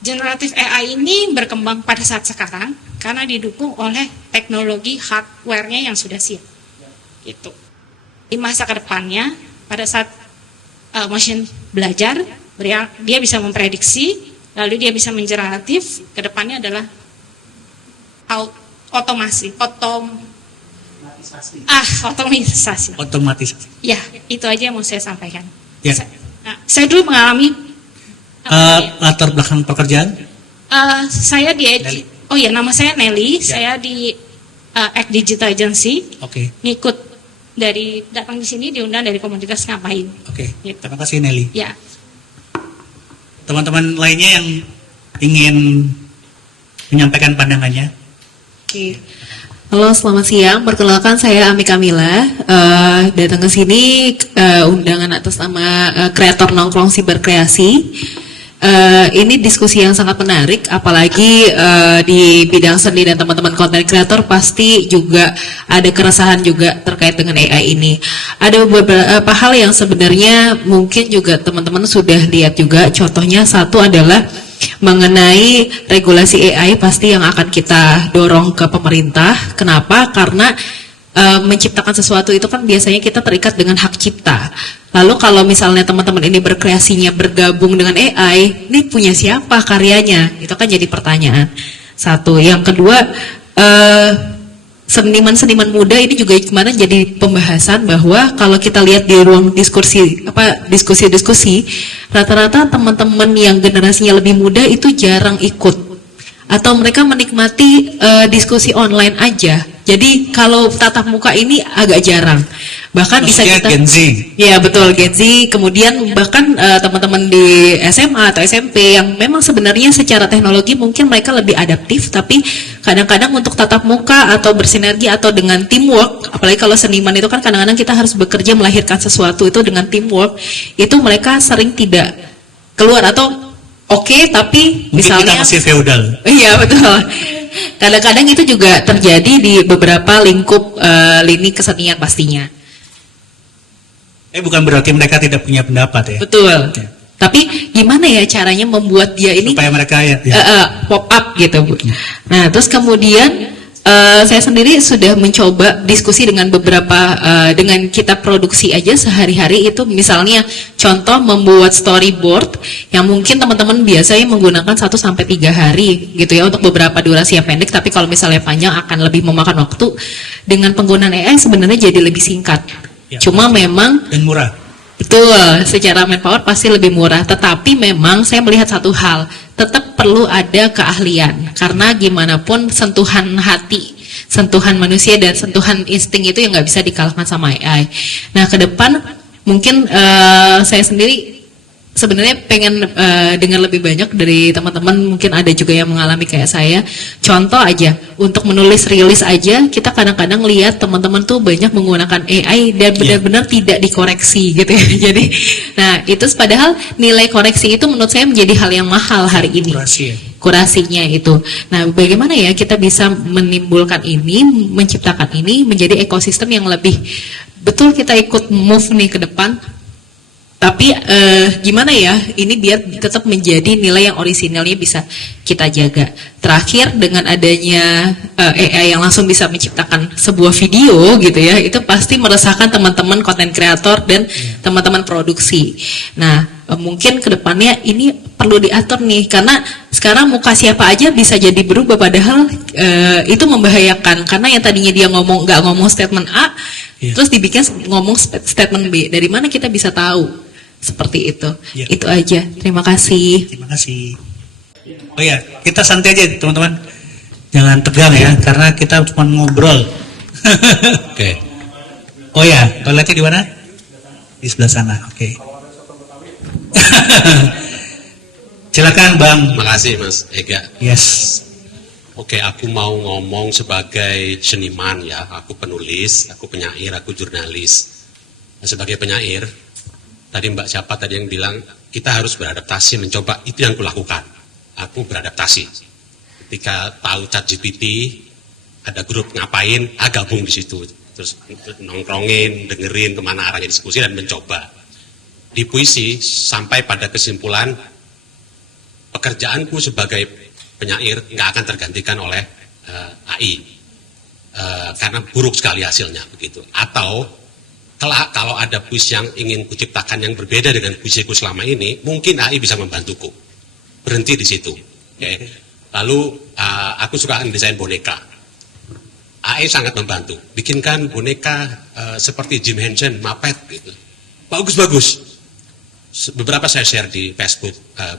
Generatif AI ini berkembang pada saat sekarang karena didukung oleh teknologi hardware-nya yang sudah siap. Gitu. Di masa kedepannya, pada saat mesin belajar, dia bisa memprediksi, lalu dia bisa mengeneratif, kedepannya adalah otomatisasi. Ya, itu aja yang mau saya sampaikan. Ya. Saya dulu mengalami latar belakang pekerjaan. Saya nama saya Nelly. Ya. Saya di Act Digital Agency. Oke. Ngikut datang di sini diundang dari komunitas ngapain. Oke. Gitu. Terima kasih Nelly. Ya. Teman-teman lainnya yang ingin menyampaikan pandangannya. Oke. Halo, selamat siang. Perkenalkan saya Ami Kamila. Datang ke sini undangan atas nama kreator nongkrong siberkreasi. Ini diskusi yang sangat menarik, apalagi di bidang seni dan teman-teman konten kreator pasti juga ada keresahan juga terkait dengan AI ini. Ada beberapa hal yang sebenarnya mungkin juga teman-teman sudah lihat juga. Contohnya satu adalah mengenai regulasi AI pasti yang akan kita dorong ke pemerintah. Kenapa? Karena menciptakan sesuatu itu kan biasanya kita terikat dengan hak cipta. Lalu kalau misalnya teman-teman ini berkreasinya bergabung dengan AI, ini punya siapa karyanya? Itu kan jadi pertanyaan. Satu. Yang kedua, seniman-seniman muda ini juga kemarin jadi pembahasan bahwa kalau kita lihat di ruang diskusi, rata-rata teman-teman yang generasinya lebih muda itu jarang ikut, atau mereka menikmati diskusi online aja. Jadi kalau tatap muka ini agak jarang. Bahkan bisa kita Gen Z. Ya betul, Gen Z. Kemudian bahkan teman-teman di SMA atau SMP yang memang sebenarnya secara teknologi mungkin mereka lebih adaptif, tapi kadang-kadang untuk tatap muka atau bersinergi atau dengan teamwork, apalagi kalau seniman itu kan kadang-kadang kita harus bekerja melahirkan sesuatu itu dengan teamwork, itu mereka sering tidak keluar atau oke, tapi Mungkin kita misalnya masih feodal. iya betul. Kadang-kadang itu juga terjadi di beberapa lingkup lini kesenian pastinya. Bukan berarti mereka tidak punya pendapat ya. Betul. Oke. Tapi gimana ya caranya membuat dia ini Supaya mereka ya. pop up gitu, Bu. Nah, terus kemudian saya sendiri sudah mencoba diskusi dengan beberapa dengan kita produksi aja sehari-hari itu, misalnya contoh membuat storyboard yang mungkin teman-teman biasanya menggunakan 1 sampai 3 hari gitu ya untuk beberapa durasi yang pendek, tapi kalau misalnya panjang akan lebih memakan waktu. Dengan penggunaan AI sebenarnya jadi lebih singkat. Ya, Cuma memang Dan murah. betul, secara manpower pasti lebih murah. Tetapi memang saya melihat satu hal, tetap perlu ada keahlian. Karena gimana pun sentuhan hati, sentuhan manusia dan sentuhan insting itu yang nggak bisa dikalahkan sama AI. Nah, ke depan mungkin saya sendiri sebenarnya pengen dengar lebih banyak dari teman-teman, mungkin ada juga yang mengalami kayak saya. Contoh aja, untuk menulis rilis aja, kita kadang-kadang lihat teman-teman tuh banyak menggunakan AI dan benar-benar tidak dikoreksi gitu ya. Jadi, nah itu padahal nilai koreksi itu menurut saya menjadi hal yang mahal hari ini. Kurasi ya. Kurasinya itu. Nah, bagaimana ya kita bisa menimbulkan ini, menciptakan ini menjadi ekosistem yang lebih betul kita ikut move nih ke depan. Tapi gimana ya ini biar tetap menjadi nilai yang orisinalnya bisa kita jaga. Terakhir, dengan adanya AI yang langsung bisa menciptakan sebuah video gitu ya, itu pasti meresahkan teman-teman konten kreator dan teman-teman produksi. Nah, mungkin kedepannya ini perlu diatur nih, karena sekarang muka siapa aja bisa jadi berubah, padahal itu membahayakan, karena yang tadinya dia nggak ngomong statement A, terus dibikin ngomong statement B. Dari mana kita bisa tahu? Seperti itu. Ya. Itu aja. Terima kasih. Terima kasih. Oh ya, kita santai aja teman-teman. Jangan tegang ya, karena kita cuma ngobrol. Oke. Oh ya, toiletnya di mana? Di sebelah sana. Oke. Silakan Bang. Makasih Mas Ega. Yes. Oke, aku mau ngomong sebagai seniman ya. Aku penulis, aku penyair, aku jurnalis. Nah, sebagai penyair, tadi Mbak siapa tadi yang bilang kita harus beradaptasi, mencoba, itu yang kulakukan. Aku beradaptasi. Ketika tahu ChatGPT, ada grup ngapain, gabung di situ. Terus nongkrongin, dengerin kemana arahnya diskusi dan mencoba. Di puisi sampai pada kesimpulan pekerjaanku sebagai penyair nggak akan tergantikan oleh AI karena buruk sekali hasilnya begitu. Atau kalau ada puisi yang ingin kuciptakan yang berbeda dengan puisiku selama ini, mungkin AI bisa membantuku. Berhenti di situ. Okay. Lalu aku suka mendesain boneka. AI sangat membantu. Bikinkan boneka seperti Jim Henson, Muppet gitu. Bagus-bagus. Beberapa saya share di Facebook.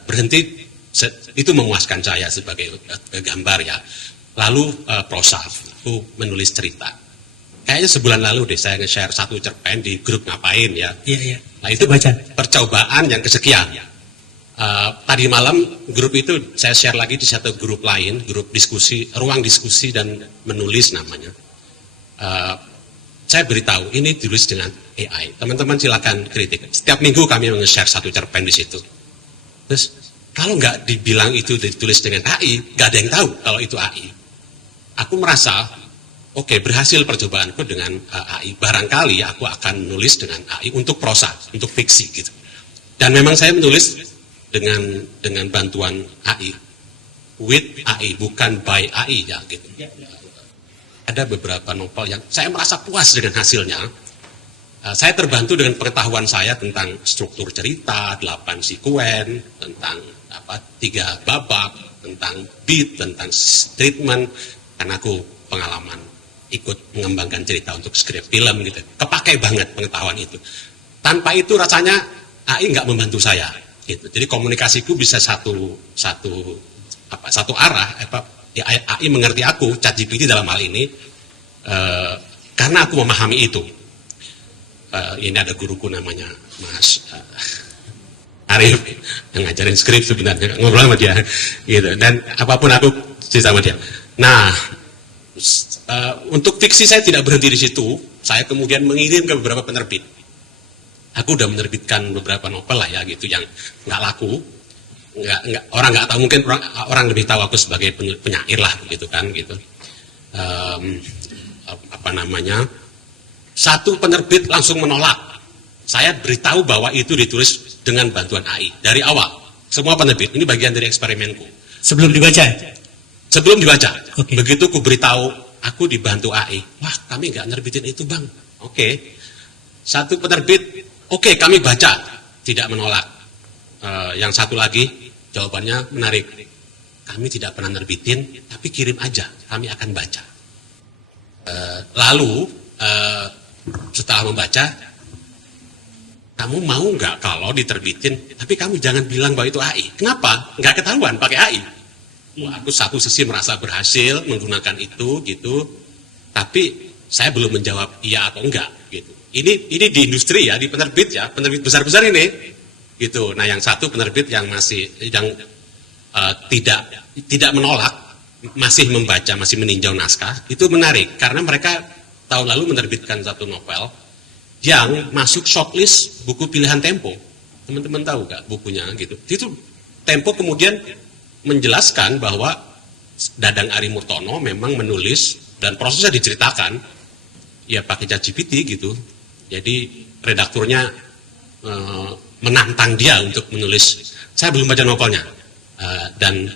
Berhenti, itu memuaskan saya sebagai gambar ya. Lalu prosa, aku menulis cerita. Kayaknya sebulan lalu deh saya nge-share satu cerpen di grup ngapain ya. Iya. Nah itu baca. Percobaan yang kesekian. Tadi malam grup itu saya share lagi di satu grup lain, grup diskusi, ruang diskusi dan menulis namanya. Saya beritahu ini ditulis dengan AI. Teman-teman silakan kritik. Setiap minggu kami nge-share satu cerpen di situ. Terus kalau nggak dibilang itu ditulis dengan AI, nggak ada yang tahu kalau itu AI. Aku merasa oke, berhasil percobaanku dengan AI. Barangkali aku akan menulis dengan AI untuk prosa, untuk fiksi gitu. Dan memang saya menulis dengan bantuan AI, with AI, bukan by AI ya gitu. Ada beberapa novel yang saya merasa puas dengan hasilnya. Saya terbantu dengan pengetahuan saya tentang struktur cerita, 8 sekuen, tentang 3 babak, tentang beat, tentang treatment, karena aku pengalaman ikut mengembangkan cerita untuk skrip film gitu. Kepakai banget pengetahuan itu. Tanpa itu rasanya AI nggak membantu saya gitu. Jadi komunikasiku bisa satu arah. AI mengerti aku, ChatGPT dalam hal ini, karena aku memahami itu. Ini ada guruku namanya Mas Arif yang ngajarin skrip sebenarnya, ngobrol sama dia gitu. Dan apapun aku cerita sama dia. Nah, untuk fiksi saya tidak berhenti di situ. Saya kemudian mengirim ke beberapa penerbit. Aku udah menerbitkan beberapa novel lah ya gitu yang nggak laku. orang nggak tahu, mungkin orang lebih tahu aku sebagai penyair lah begitu kan gitu. Apa namanya, satu penerbit langsung menolak. Saya beritahu bahwa itu ditulis dengan bantuan AI dari awal. Semua penerbit, ini bagian dari eksperimenku. Sebelum dibaca? Sebelum dibaca, Oke. begitu ku beritahu aku dibantu AI, wah kami nggak nerbitin itu bang. Oke. Satu penerbit, oke kami baca, tidak menolak. Yang satu lagi jawabannya menarik, kami tidak pernah nerbitin, tapi kirim aja, kami akan baca. Lalu setelah membaca, kamu mau nggak kalau diterbitin, tapi kamu jangan bilang bahwa itu AI. Kenapa? Nggak ketahuan pakai AI. Wah, aku satu sisi merasa berhasil menggunakan itu gitu, tapi saya belum menjawab iya atau enggak gitu. Ini di industri ya, di penerbit ya, penerbit besar-besar ini gitu. Nah, yang satu penerbit yang masih tidak menolak, masih membaca, masih meninjau naskah, itu menarik karena mereka tahun lalu menerbitkan satu novel yang masuk shortlist buku pilihan Tempo. Teman-teman tahu nggak bukunya gitu? Itu Tempo kemudian menjelaskan bahwa Dadang Arimurtono memang menulis dan prosesnya diceritakan ya pakai ChatGPT gitu. Jadi redakturnya menantang dia untuk menulis. Saya belum baca novelnya dan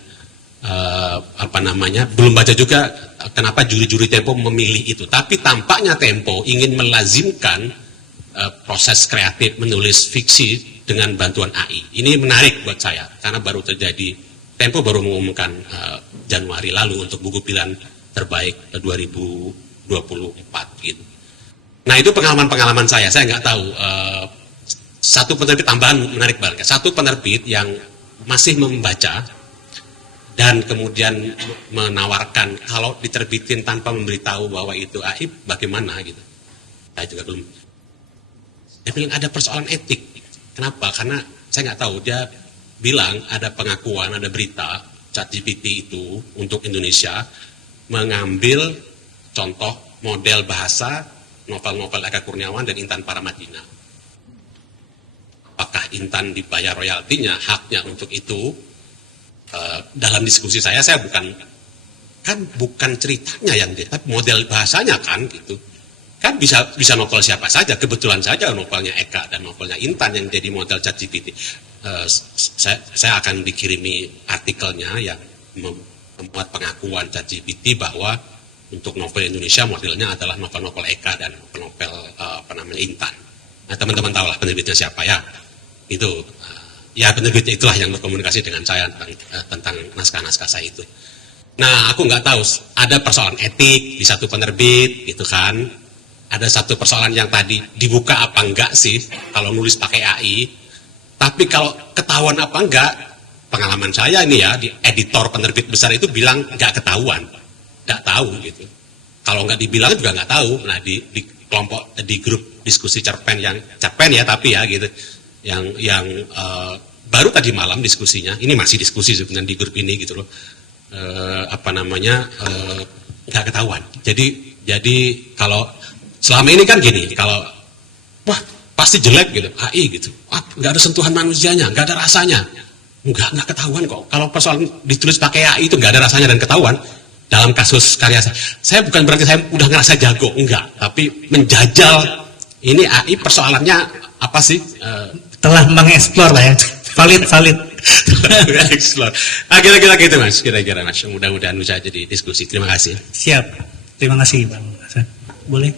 belum baca juga kenapa juri-juri Tempo memilih itu. Tapi tampaknya Tempo ingin melazimkan proses kreatif menulis fiksi dengan bantuan AI. Ini menarik buat saya karena baru terjadi. Tempo baru mengumumkan Januari lalu untuk buku pilihan terbaik 2024 gitu. Nah itu pengalaman-pengalaman saya nggak tahu. Satu penerbit tambahan menarik banget. Satu penerbit yang masih membaca dan kemudian menawarkan kalau diterbitin tanpa memberitahu bahwa itu AI bagaimana gitu. Saya juga belum. Dia bilang ada persoalan etik. Kenapa? Karena saya nggak tahu. Dia bilang ada pengakuan, ada berita ChatGPT itu untuk Indonesia mengambil contoh model bahasa novel-novel Eka Kurniawan dan Intan Paramadina. Apakah Intan dibayar royaltinya, haknya untuk itu? Dalam diskusi saya bukan ceritanya yang dia, tapi model bahasanya kan gitu. Kan bisa novel siapa saja, kebetulan saja novelnya Eka dan novelnya Intan yang jadi model ChatGPT. Saya akan dikirimi artikelnya yang memuat pengakuan ChatGPT bahwa untuk novel Indonesia modelnya adalah novel-novel Eka dan novel Intan. Nah teman-teman tahulah penerbitnya siapa ya? Itu ya penerbitnya itulah yang berkomunikasi dengan saya tentang naskah-naskah saya itu. Nah aku nggak tahu ada persoalan etik di satu penerbit gitu kan. Ada satu persoalan yang tadi dibuka apa enggak sih kalau nulis pakai AI. Tapi kalau ketahuan apa enggak, pengalaman saya ini ya, di editor penerbit besar itu bilang enggak ketahuan. Enggak tahu gitu. Kalau enggak dibilang juga enggak tahu. Nah di kelompok, di grup diskusi cerpen ya tapi ya gitu. Yang baru tadi malam diskusinya, ini masih diskusi sebenarnya di grup ini gitu loh. Enggak ketahuan. Jadi kalau selama ini kan gini, kalau wah pasti jelek gitu, AI gitu, nggak ada sentuhan manusianya, nggak ada rasanya, nggak ketahuan kok. Kalau persoalan ditulis pakai AI itu nggak ada rasanya dan ketahuan. Dalam kasus karya saya bukan berarti saya udah ngerasa jago, enggak, tapi menjajal ini AI persoalannya apa sih? Telah mengeksplor lah ya, valid. Mengeksplor. Kira-kira gitu mas, kira-kira mas. Mudah-mudahan bisa jadi diskusi. Terima kasih. Siap, terima kasih Bang Hasan. Boleh?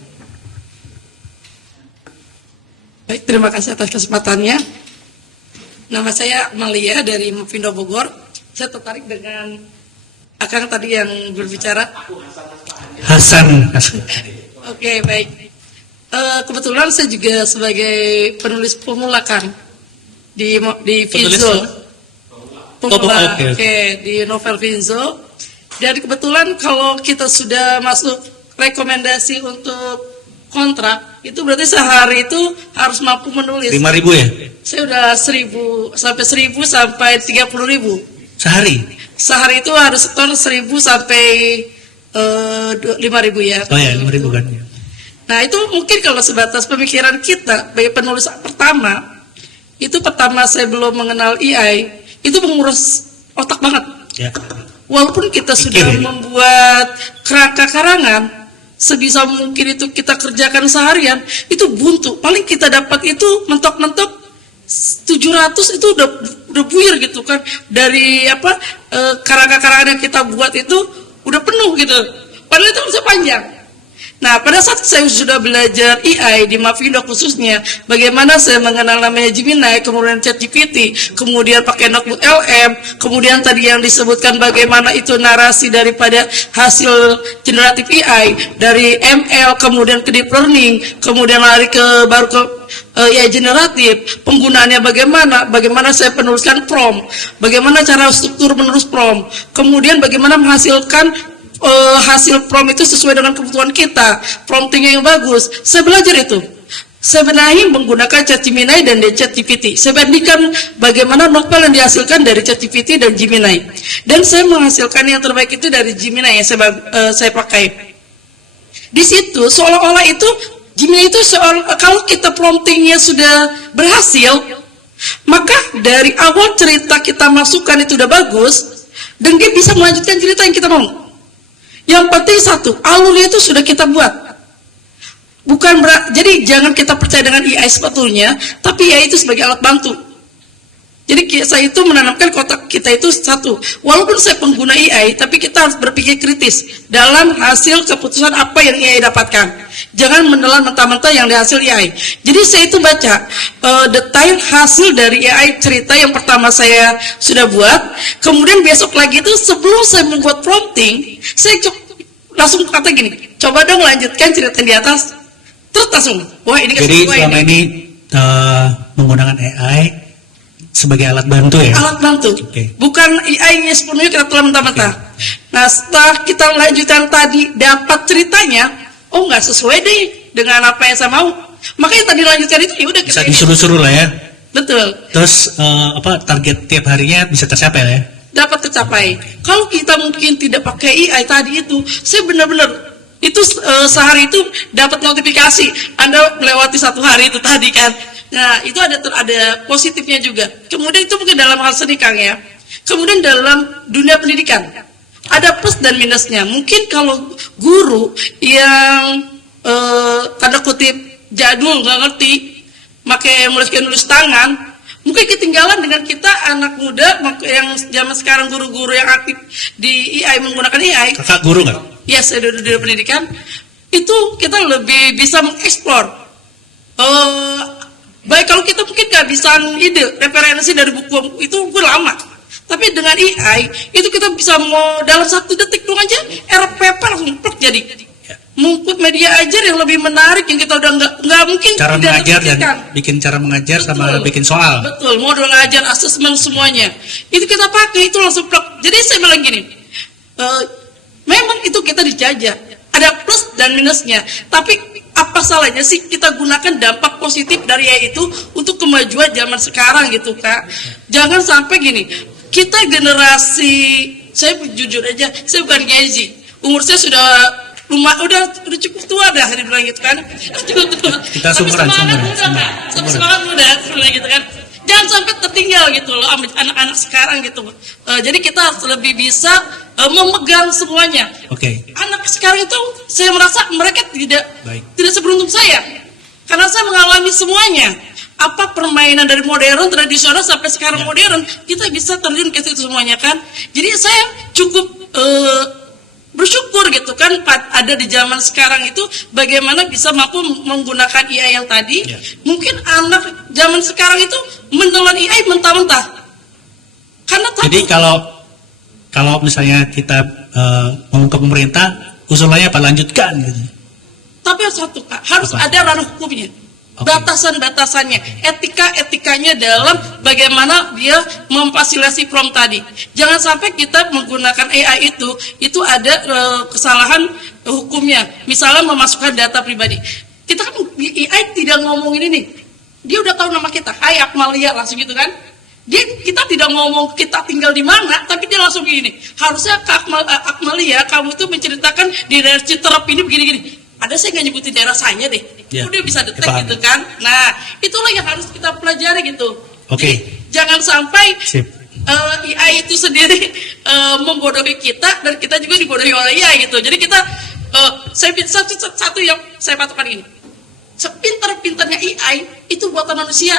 Baik, terima kasih atas kesempatannya. Nama saya Malia dari Movindo Bogor. Saya tertarik dengan Akang tadi yang berbicara. Hasan. Oke, baik. Kebetulan saya juga sebagai penulis pemula kan di Vinzo. Pemula, oke, di novel Vinzo. Dan kebetulan kalau kita sudah masuk rekomendasi untuk kontrak, itu berarti sehari itu harus mampu menulis. 5.000 ya? Saya udah 1.000 sampai 30.000 Sehari? Sehari itu harus setor 1.000 sampai 5.000 ya. Oh ya, 5.000 kan ya. Nah itu mungkin kalau sebatas pemikiran kita sebagai penulis pertama, itu pertama saya belum mengenal AI, itu menguras otak banget. Ya. Walaupun kita sudah membuat kerangka karangan, sebisa mungkin itu kita kerjakan seharian, itu buntu. Paling kita dapat itu mentok-mentok 700 itu udah buyar gitu kan. Dari kerangka-karangan yang kita buat itu udah penuh gitu. Padahal itu masih panjang. Nah, pada saat saya sudah belajar AI di Mavindo khususnya, bagaimana saya mengenal namanya Gemini, kemudian ChatGPT, kemudian pakai notebook LM, kemudian tadi yang disebutkan bagaimana itu narasi daripada hasil generatif AI, dari ML, kemudian ke deep learning, kemudian lari ke baru ke AI generatif, penggunaannya bagaimana saya penuliskan prompt, bagaimana cara struktur menulis prompt, kemudian bagaimana menghasilkan hasil prompt itu sesuai dengan kebutuhan kita, promptingnya yang bagus. Saya belajar itu. Saya benahi menggunakan ChatGemini dan ChatGPT. Saya bandingkan bagaimana novel yang dihasilkan dari ChatGPT dan Gemini. Dan saya menghasilkan yang terbaik itu dari Gemini yang saya pakai. Di situ seolah-olah itu Gemini itu kalau kita promptingnya sudah berhasil, maka dari awal cerita kita masukkan itu udah bagus, dan dia bisa melanjutkan cerita yang kita mau. Yang penting satu, alurnya itu sudah kita buat. Jadi jangan kita percaya dengan AI sebetulnya, tapi AI itu sebagai alat bantu. Jadi saya itu menanamkan kotak kita itu satu. Walaupun saya pengguna AI, tapi kita harus berpikir kritis dalam hasil keputusan apa yang AI dapatkan. Jangan menelan mentah-mentah yang dihasil AI. Jadi saya itu baca detail hasil dari AI cerita yang pertama saya sudah buat. Kemudian besok lagi itu sebelum saya membuat prompting, saya langsung kata gini, coba dong lanjutkan cerita di atas. Terus langsung, wah ini jadi selama ini menggunakan AI sebagai alat bantu ya? Alat bantu, bukan AI-nya sepenuhnya kita telan mentah-mentah. Nah, setelah kita lanjutkan tadi dapat ceritanya, oh nggak sesuai deh dengan apa yang saya mau, makanya tadi lanjutkan itu ya udah kita bisa disuruh-suruh lah ya. Betul. Terus target tiap harinya bisa tercapai lah ya? Dapat tercapai. Kalau kita mungkin tidak pakai AI tadi itu, saya benar-benar itu sehari itu dapat notifikasi Anda melewati satu hari itu tadi kan. Nah, itu ada positifnya juga. Kemudian itu mungkin dalam hal seni Kang ya. Kemudian dalam dunia pendidikan ada plus dan minusnya. Mungkin kalau guru yang tanda kutip jadul nggak ngerti, pakai nulis tangan, mungkin ketinggalan dengan kita anak muda yang zaman sekarang guru-guru yang aktif di AI menggunakan AI. Kakak guru nggak? Ya, saya di dunia pendidikan itu kita lebih bisa mengeksplor. Baik kalau kita mungkin nggak bisa ide referensi dari buku itu lama, tapi dengan AI itu kita bisa mau dalam 1 detik dong aja RPP langsung jadi. Mungkin media ajar yang lebih menarik yang kita udah nggak mungkin cara tidak mengajar dan terpikirkan. bikin cara mengajar. Betul. Sama bikin soal. Betul, modul ngajar, asesmen semuanya itu kita pakai itu langsung plug. Jadi saya bilang gini, memang itu kita dijajah, ada plus dan minusnya, tapi apa salahnya sih kita gunakan dampak positif dari AI itu untuk kemajuan zaman sekarang gitu Kak. Jangan sampai gini, kita generasi, saya jujur aja, saya bukan Gen Z, umur saya sudah udah cukup tua dah dibilang gitu kan. Cukup tua. Kita tapi semangat muda Kak, semangat muda gitu kan. Jangan sampai tertinggal gitu loh anak-anak sekarang gitu. Jadi kita harus lebih bisa memegang semuanya. Anak sekarang itu saya merasa mereka tidak seberuntung saya, karena saya mengalami semuanya. Apa permainan dari modern tradisional sampai sekarang modern, kita bisa terjun ke situ semuanya kan. Jadi saya cukup bersyukur gitu kan ada di zaman sekarang itu bagaimana bisa mampu menggunakan AI yang tadi. Mungkin anak zaman sekarang itu menelan AI mentah-mentah karena takut. Jadi kalau misalnya kita ngomong ke pemerintah, usulannya apa? Lanjutkan gitu. Tapi harus ada ranah hukumnya. Batasan-batasannya, etikanya dalam bagaimana dia memfasilitasi prompt tadi. Jangan sampai kita menggunakan AI itu ada kesalahan hukumnya. Misalnya memasukkan data pribadi. Kita kan AI tidak ngomongin ini. Dia udah tahu nama kita, Hai Akmalia, langsung gitu kan. Kita tidak ngomong kita tinggal di mana, tapi dia langsung gini. Harusnya Akmalia, kamu itu menceritakan di daerah Citerep ini begini-gini. Ada saya nggak nyebutin daerah saya deh, udah bisa detek gitu kan. Nah, itulah yang harus kita pelajari gitu. Jadi, jangan sampai AI itu sendiri membodohi kita dan kita juga dibodohi oleh AI gitu. Jadi kita satu yang saya patokan ini, sepintar-pintarnya AI itu buatan manusia.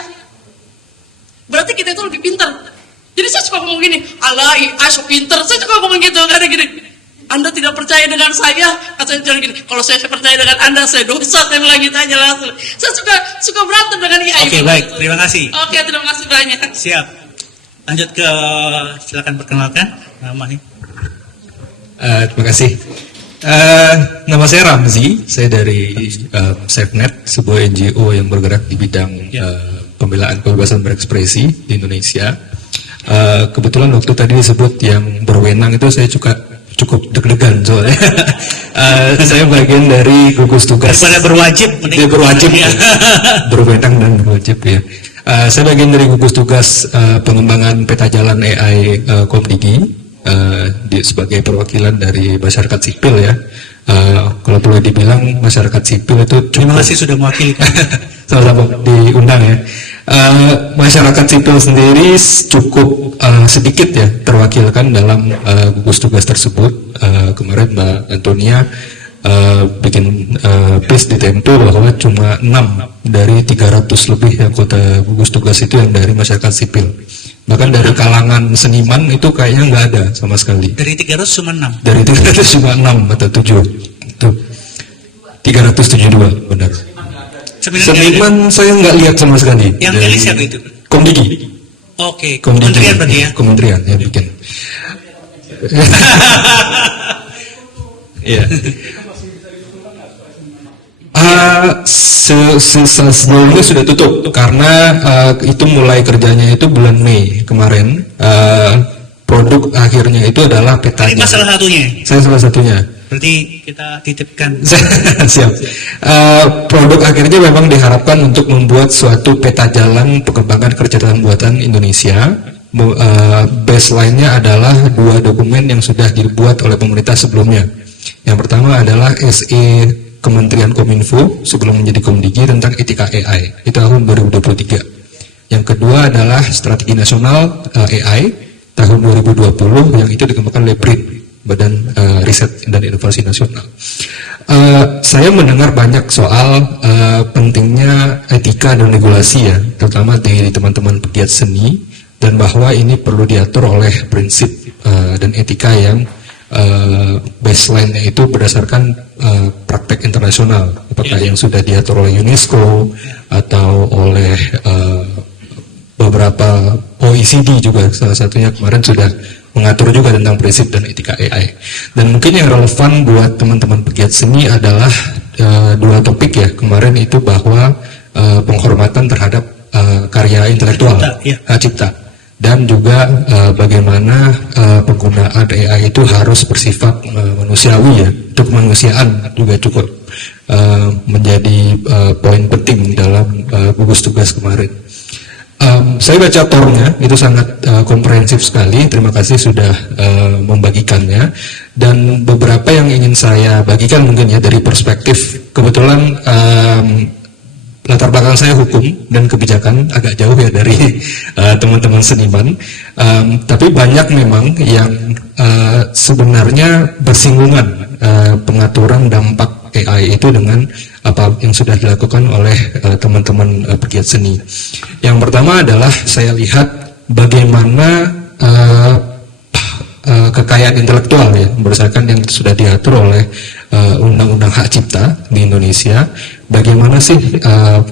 Berarti kita itu lebih pintar. Jadi saya suka ngomong gini, ala AI so pintar. Saya suka ngomong gitu, karena gini, Anda tidak percaya dengan saya, katanya jangan gini. Kalau saya percaya dengan Anda, saya dosa. Saya bilang gitu aja langsung. Saya suka berantem dengan AI. Oke, baik, terima kasih. Oke, terima kasih banyak. Siap. Lanjut ke, silakan perkenalkan namanya. Terima kasih. Nama saya Ramzi, saya dari SafeNet, sebuah NGO yang bergerak di bidang pembelaan kebebasan berekspresi di Indonesia. Kebetulan waktu tadi disebut yang berwenang itu saya cukup deg-degan soalnya. Saya bagian dari gugus tugas. Daripada berwajib, Dia berwajib ya. Berwenang dan berwajib ya. Saya bagian dari gugus tugas pengembangan peta jalan AI Komdigi. Sebagai perwakilan dari masyarakat sipil ya. Kalau boleh dibilang masyarakat sipil itu cukup. Terima kasih sudah mewakili. Sama-sama diundang ya. Masyarakat sipil sendiri cukup sedikit ya terwakilkan dalam gugus tugas tersebut. Kemarin Mbak Antonia bikin piece di Tempo bahwa cuma 6 dari 300 lebih anggota gugus tugas itu yang dari masyarakat sipil. Bahkan dari kalangan seniman itu kayaknya nggak ada sama sekali. Dari 300 cuma 6. Dari 300 cuma 6 atau 7. Itu 372 benar. Seniman saya nggak lihat sama sekali. Yang pilih siapa itu? Komdigi. Oke, Komdigi. kementerian berarti ya? Kementerian yang bikin. Iya. Sebelumnya sudah tutup karena itu mulai kerjanya itu bulan Mei kemarin. Produk akhirnya itu adalah peta. Ini salah satunya. Saya salah satunya. Berarti kita titipkan. Siap. Produk akhirnya memang diharapkan untuk membuat suatu peta jalan pengembangan kecerdasan buatan Indonesia. Baseline-nya adalah 2 dokumen yang sudah dibuat oleh pemerintah sebelumnya. Yang pertama adalah SE Kementerian Kominfo sebelum menjadi Komdigi tentang etika AI di tahun 2023. Yang kedua adalah Strategi Nasional AI tahun 2020 yang itu dikembangkan oleh BRIN, Badan Riset dan Inovasi Nasional. Saya mendengar banyak soal pentingnya etika dan regulasi ya, terutama dari teman-teman pegiat seni, dan bahwa ini perlu diatur oleh prinsip dan etika yang baseline-nya itu berdasarkan praktek internasional, apakah yang sudah diatur oleh UNESCO atau oleh beberapa OECD juga, salah satunya kemarin sudah mengatur juga tentang prinsip dan etika AI. Dan mungkin yang relevan buat teman-teman pegiat seni adalah 2 topik ya kemarin itu, bahwa penghormatan terhadap karya intelektual, hak cipta, dan juga bagaimana penggunaan AI itu harus bersifat manusiawi ya, untuk kemanusiaan juga cukup menjadi poin penting dalam gugus tugas kemarin. Saya baca tornya itu sangat komprehensif sekali. Terima kasih sudah membagikannya. Dan beberapa yang ingin saya bagikan mungkin ya dari perspektif, kebetulan latar belakang saya hukum dan kebijakan, agak jauh ya dari teman-teman seniman. Tapi banyak memang yang sebenarnya bersinggungan pengaturan dampak AI itu dengan apa yang sudah dilakukan oleh teman-teman pegiat seni. Yang pertama adalah saya lihat bagaimana kekayaan intelektual ya, berdasarkan yang sudah diatur oleh Undang-Undang Hak Cipta di Indonesia. Bagaimana sih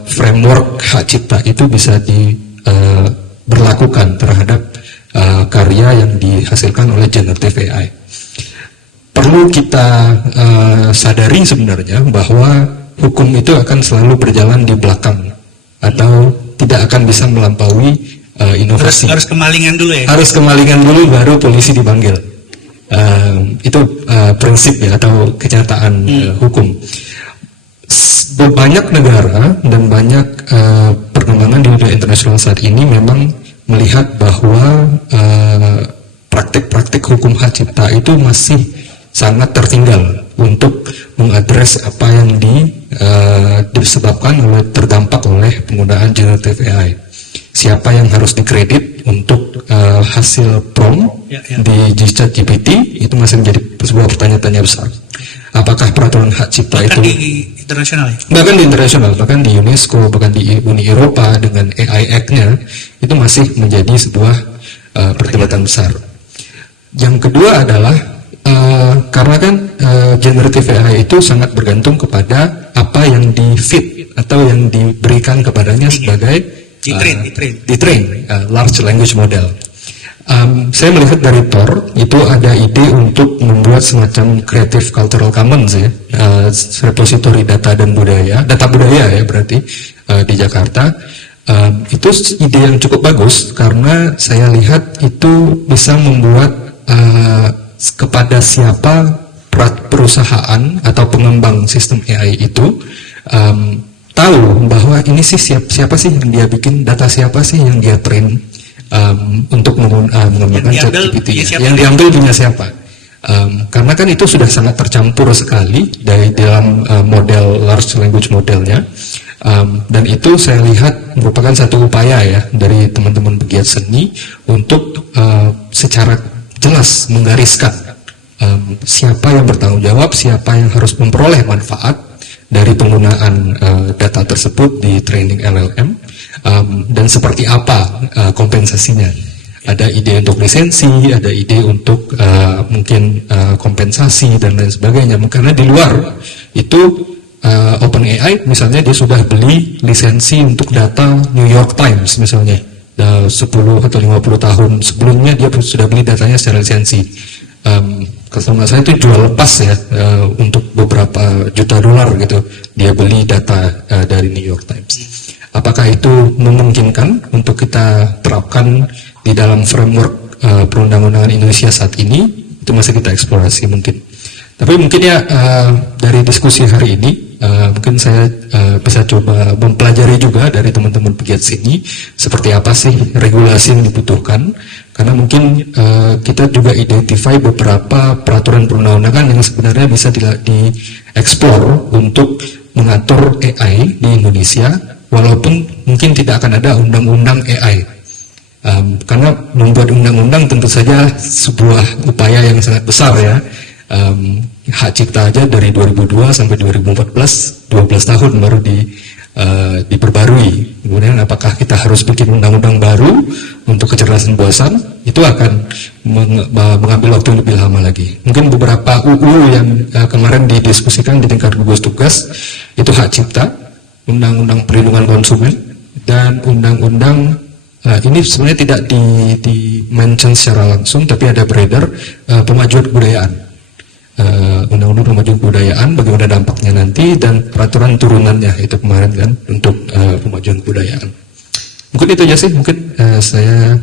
framework hak cipta itu bisa diberlakukan terhadap karya yang dihasilkan oleh generative AI. Perlu kita sadari sebenarnya bahwa hukum itu akan selalu berjalan di belakang atau tidak akan bisa melampaui inovasi. Harus kemalingan dulu ya? Harus kemalingan dulu baru polisi dipanggil. Itu prinsip ya atau kenyataan hukum. Banyak negara dan banyak perkembangan di dunia internasional saat ini memang melihat bahwa praktik-praktik hukum hak cipta itu masih sangat tertinggal untuk mengadres apa yang disebabkan oleh terdampak oleh penggunaan generative AI. Siapa yang harus dikredit untuk hasil prompt di ChatGPT itu masih menjadi sebuah pertanyaan besar. Apakah peraturan hak cipta Bahkan itu di internasional ya? bahkan di internasional, bahkan di UNESCO, bahkan di Uni Eropa dengan AI Act-nya itu masih menjadi sebuah perdebatan besar. Yang kedua adalah karena kan generative AI itu sangat bergantung kepada apa yang di-feed atau yang diberikan kepadanya sebagai di-train large language model. Saya melihat dari Tor itu ada ide untuk membuat semacam creative cultural commons ya, repository data dan budaya, data budaya ya berarti di Jakarta. Itu ide yang cukup bagus karena saya lihat itu bisa membuat kepada siapa perusahaan atau pengembang sistem AI itu tahu bahwa ini sih siapa sih yang dia bikin, data siapa sih yang dia train untuk mengembangkan ChatGPT, yang diambil punya siapa. Karena kan itu sudah sangat tercampur sekali dari dalam model large language modelnya, dan itu saya lihat merupakan satu upaya ya dari teman-teman pegiat seni untuk secara jelas menggariskan siapa yang bertanggung jawab, siapa yang harus memperoleh manfaat dari penggunaan data tersebut di training LLM, dan seperti apa kompensasinya. Ada ide untuk lisensi, ada ide untuk mungkin kompensasi dan lain sebagainya. Karena di luar itu OpenAI misalnya dia sudah beli lisensi untuk data New York Times misalnya. 10 atau 50 tahun sebelumnya dia sudah beli datanya secara lisensi. Kalau nggak salah itu jual lepas ya, untuk beberapa juta dolar gitu dia beli data dari New York Times. Apakah itu memungkinkan untuk kita terapkan di dalam framework perundang-undangan Indonesia saat ini? Itu masih kita eksplorasi mungkin. Tapi mungkin ya dari diskusi hari ini mungkin saya bisa coba mempelajari juga dari teman-teman pegiat sini seperti apa sih regulasi yang dibutuhkan, karena mungkin kita juga identify beberapa peraturan perundang-undangan yang sebenarnya bisa dieksplor untuk mengatur AI di Indonesia, walaupun mungkin tidak akan ada undang-undang AI. Karena membuat undang-undang tentu saja sebuah upaya yang sangat besar ya. Hak cipta aja dari 2002 sampai 2014 12 tahun baru diperbarui. Kemudian apakah kita harus bikin undang-undang baru untuk kecerdasan buasan, itu akan mengambil waktu lebih lama lagi. Mungkin beberapa UU yang kemarin didiskusikan di tingkat gugus tugas itu hak cipta, undang-undang perlindungan konsumen, dan undang-undang ini sebenarnya tidak di-mention secara langsung, tapi ada beredar pemajuan kebudayaan. Undang-undang pemajuan kebudayaan, bagaimana dampaknya nanti, dan peraturan turunannya itu kemarin kan untuk pemajuan kebudayaan. Mungkin itu aja sih, mungkin saya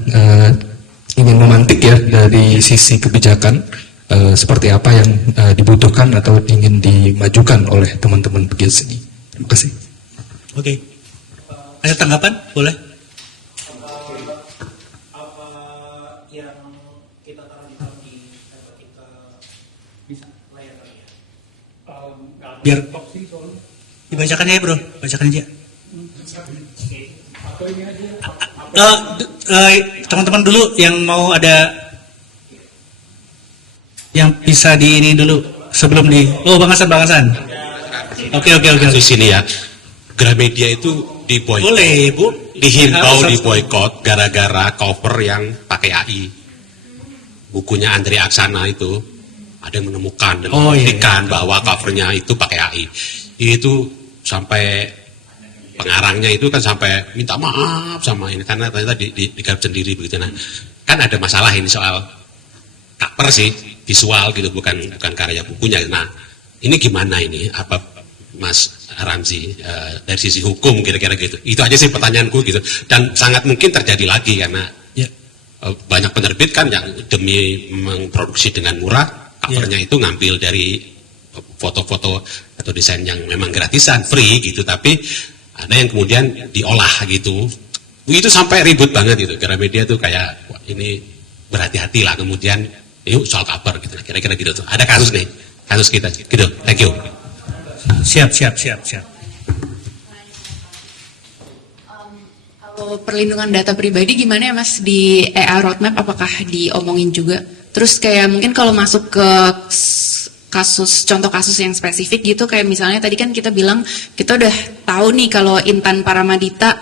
ingin memantik ya dari sisi kebijakan seperti apa yang dibutuhkan atau ingin dimajukan oleh teman-teman pegiat seni. Terima kasih. Oke. Ada tanggapan? Boleh? Biar dibacakan ya bro, bacakan aja. Teman-teman dulu yang mau ada yang bisa di ini dulu sebelum di Bang Hasan. Oke. Di sini ya, Gramedia itu diboykot. Boleh Bu. Dihimbau diboykot gara-gara cover yang pakai AI. Bukunya Andri Aksana itu ada yang menemukan dan membuktikan bahwa covernya itu pakai AI. Itu sampai pengarangnya itu kan sampai minta maaf sama ini karena ternyata digarap sendiri begitu. Nah, kan ada masalah ini soal cover sih, visual gitu, bukan karya bukunya. Nah, ini gimana ini? Apa Mas Ramzi dari sisi hukum kira-kira gitu? Itu aja sih pertanyaanku gitu. Dan sangat mungkin terjadi lagi karena banyak penerbit kan yang demi memproduksi dengan murah, covernya itu ngambil dari foto-foto atau desain yang memang gratisan, free gitu, tapi ada yang kemudian diolah gitu. Itu sampai ribut banget gitu. Gramedia tuh kayak wah, ini berhati-hati lah kemudian yuk soal cover gitu. Kira-kira gitu tuh. Ada kasus nih, kasus kita gitu. Thank you. Siap. Perlindungan data pribadi gimana ya Mas di AI roadmap, apakah diomongin juga? Terus kayak mungkin kalau masuk ke contoh kasus yang spesifik gitu, kayak misalnya tadi kan kita bilang kita udah tahu nih kalau Intan Paramadita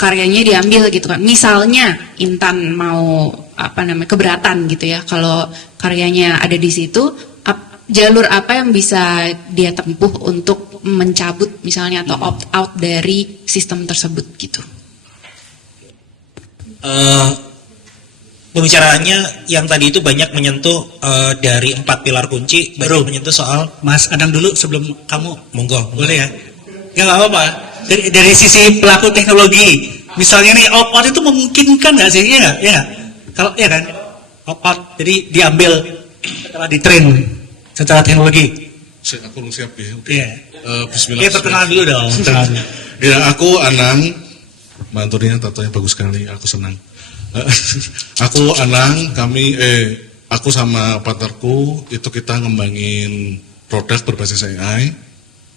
karyanya diambil gitu kan. Misalnya Intan mau keberatan gitu ya kalau karyanya ada di situ, jalur apa yang bisa dia tempuh untuk mencabut misalnya atau opt out dari sistem tersebut gitu? Pembicaraannya yang tadi itu banyak menyentuh dari 4 pilar kunci, baru menyentuh soal Mas Adang dulu sebelum kamu. monggo. Boleh ya? Ya nggak apa-apa. Dari sisi pelaku teknologi, misalnya nih opt-out itu memungkinkan nggak sih? Iya nggak? Iya nggak? Kalau ya kan, opt-out jadi diambil setelah ditrain secara teknologi. Aku siap ya. Oke. Iya. Bismillah. Ya perkenalan dulu dong. Ya, aku Anang. Manturnya tatonya bagus sekali. Aku senang. Aku Anang. Aku sama partnerku itu kita ngembangin produk berbasis AI.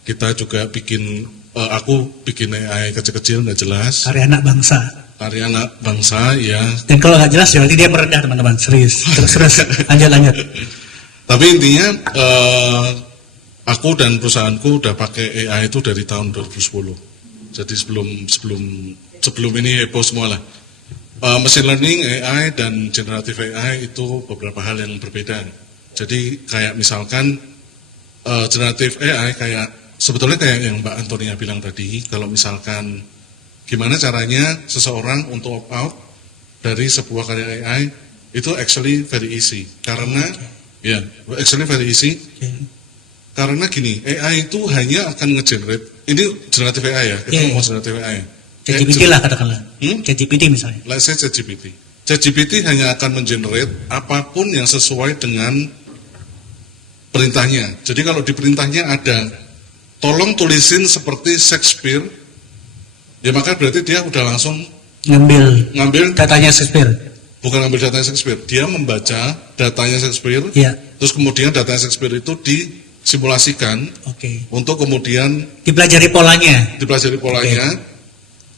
Kita juga aku bikin AI kecil-kecil nggak jelas. Karya anak bangsa. Karya anak bangsa ya. Dan kalau nggak jelas berarti dia merendah teman-teman. Serius. Terus lanjut. Tapi intinya aku dan perusahaanku udah pakai AI itu dari tahun 2010. Jadi sebelum ini heboh semua lah. Machine learning, AI dan generative AI itu beberapa hal yang berbeda. Jadi kayak misalkan generative AI sebetulnya kayak yang Mbak Antonia bilang tadi, kalau misalkan gimana caranya seseorang untuk opt out dari sebuah karya AI itu actually very easy. Karena karena gini, AI itu hanya akan nge-generate, ini generative AI ya, kita ngomong generative AI. ChatGPT lah katakanlah. ChatGPT misalnya. Let's say ChatGPT. ChatGPT hanya akan men-generate apapun yang sesuai dengan perintahnya. Jadi kalau di perintahnya ada, tolong tulisin seperti Shakespeare, ya maka berarti dia udah langsung ngambil datanya Shakespeare. Bukan ngambil datanya Shakespeare, dia membaca datanya Shakespeare, terus kemudian datanya Shakespeare itu disimulasikan untuk kemudian dipelajari polanya,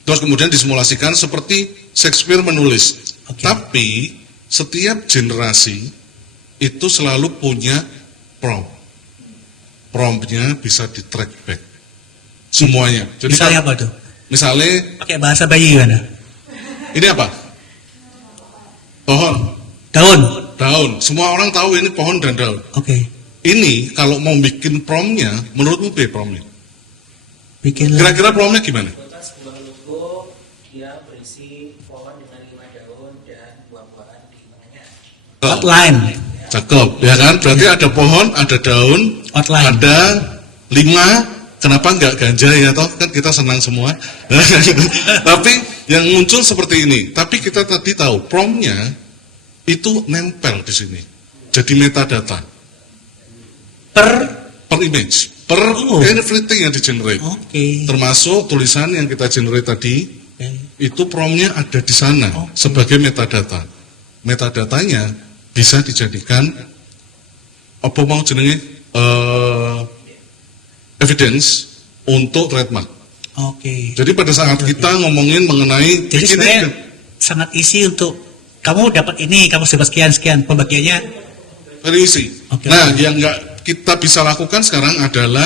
terus kemudian disimulasikan seperti Shakespeare menulis. Tapi setiap generasi itu selalu punya prompt. Promptnya bisa di track back semuanya. Jadi misalnya apa tuh? Misalnya pakai bahasa bayi gimana? Ini apa? Pohon. Daun. Semua orang tahu ini pohon dan daun. Ini kalau mau bikin promptnya, menurutmu promptnya? Kira-kira promptnya gimana? Sebuah logo dia berisi pohon dengan 5 daun dan buah-buahan di tengahnya. Outline. Cakep, ya kan? Berarti ada pohon, ada daun, ada 5. Kenapa nggak ganja ya toh? Kan kita senang semua. Tapi yang muncul seperti ini. Tapi kita tadi tahu promptnya itu nempel di sini. Jadi metadata. Per image, per everything yang di-generate. Termasuk tulisan yang kita generate tadi, itu promptnya ada di sana sebagai metadata. Metadatanya bisa dijadikan apa mau jenenge evidence untuk trademark. Jadi pada saat kita ngomongin mengenai jadi sebenarnya sangat easy untuk kamu dapat ini, kamu dapat sekian pembagiannya very easy. Nah, yang nggak kita bisa lakukan sekarang adalah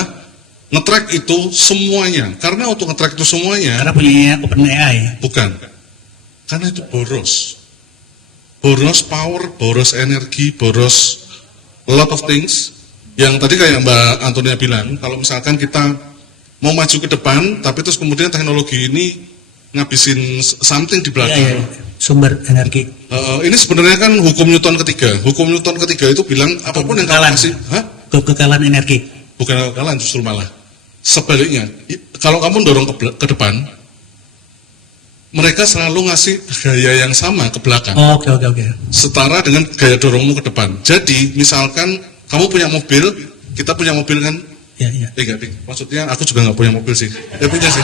nge-track itu semuanya. Karena untuk nge-track itu semuanya, karena punya OpenAI. Bukan. Karena itu boros. Boros power, boros energi, boros a lot of things. Yang tadi kayak Mbak Antonia bilang, kalau misalkan kita mau maju ke depan, tapi terus kemudian teknologi ini ngabisin something di belakang. Sumber energi. Ini sebenarnya kan hukum Newton ketiga. Hukum Newton ketiga itu bilang apapun yang kamu kasih, kekekalan energi. Bukan kekekalan, justru malah sebaliknya. Kalau kamu dorong ke depan, mereka selalu ngasih gaya yang sama ke belakang. Setara dengan gaya dorongmu ke depan. Jadi misalkan kamu punya mobil, kita punya mobil kan? Enggak, maksudnya aku juga nggak punya mobil sih. Ya punya sih.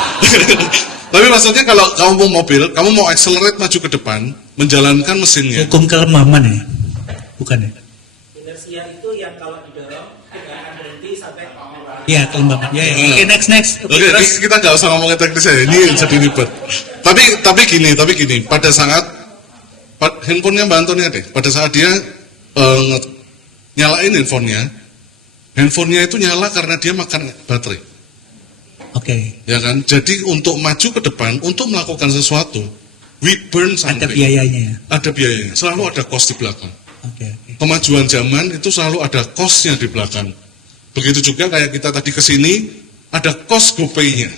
Tapi maksudnya kalau kamu mau mobil, kamu mau accelerate maju ke depan, menjalankan mesinnya. Hukum kelemahan ya? Bukan ya? Inersia itu yang kalau didorong tidak akan berhenti sampai kelemahan. Oke, next. Oke, kita nggak usah ngomongin teknis ya. Ini jadi ribet. Tapi gini, pada saat handphonenya Mbak Antonia deh, pada saat dia nyalain handphonenya itu nyala karena dia makan baterai. Oke. Ya kan? Jadi untuk maju ke depan, untuk melakukan sesuatu, we burn something. Ada biayanya. Ada biayanya, selalu ada cost di belakang. Oke. Kemajuan zaman itu selalu ada cost-nya di belakang. Begitu juga kayak kita tadi ke sini, ada cost GoPay-nya.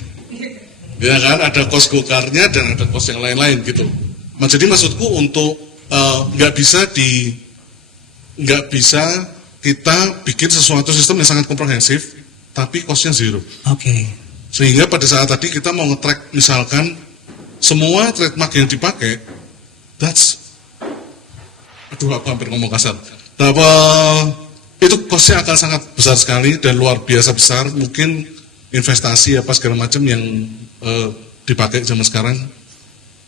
Ya kan, ada cost GoCar-nya dan ada cost yang lain-lain gitu. Nah, jadi maksudku untuk nggak bisa kita bikin sesuatu sistem yang sangat komprehensif, tapi cost-nya zero. Oke. Sehingga pada saat tadi kita mau nge-track misalkan semua trademark yang dipakai, aku hampir ngomong kasar. Itu cost-nya akan sangat besar sekali dan luar biasa besar. Mungkin investasi apa segala macam yang dipakai zaman sekarang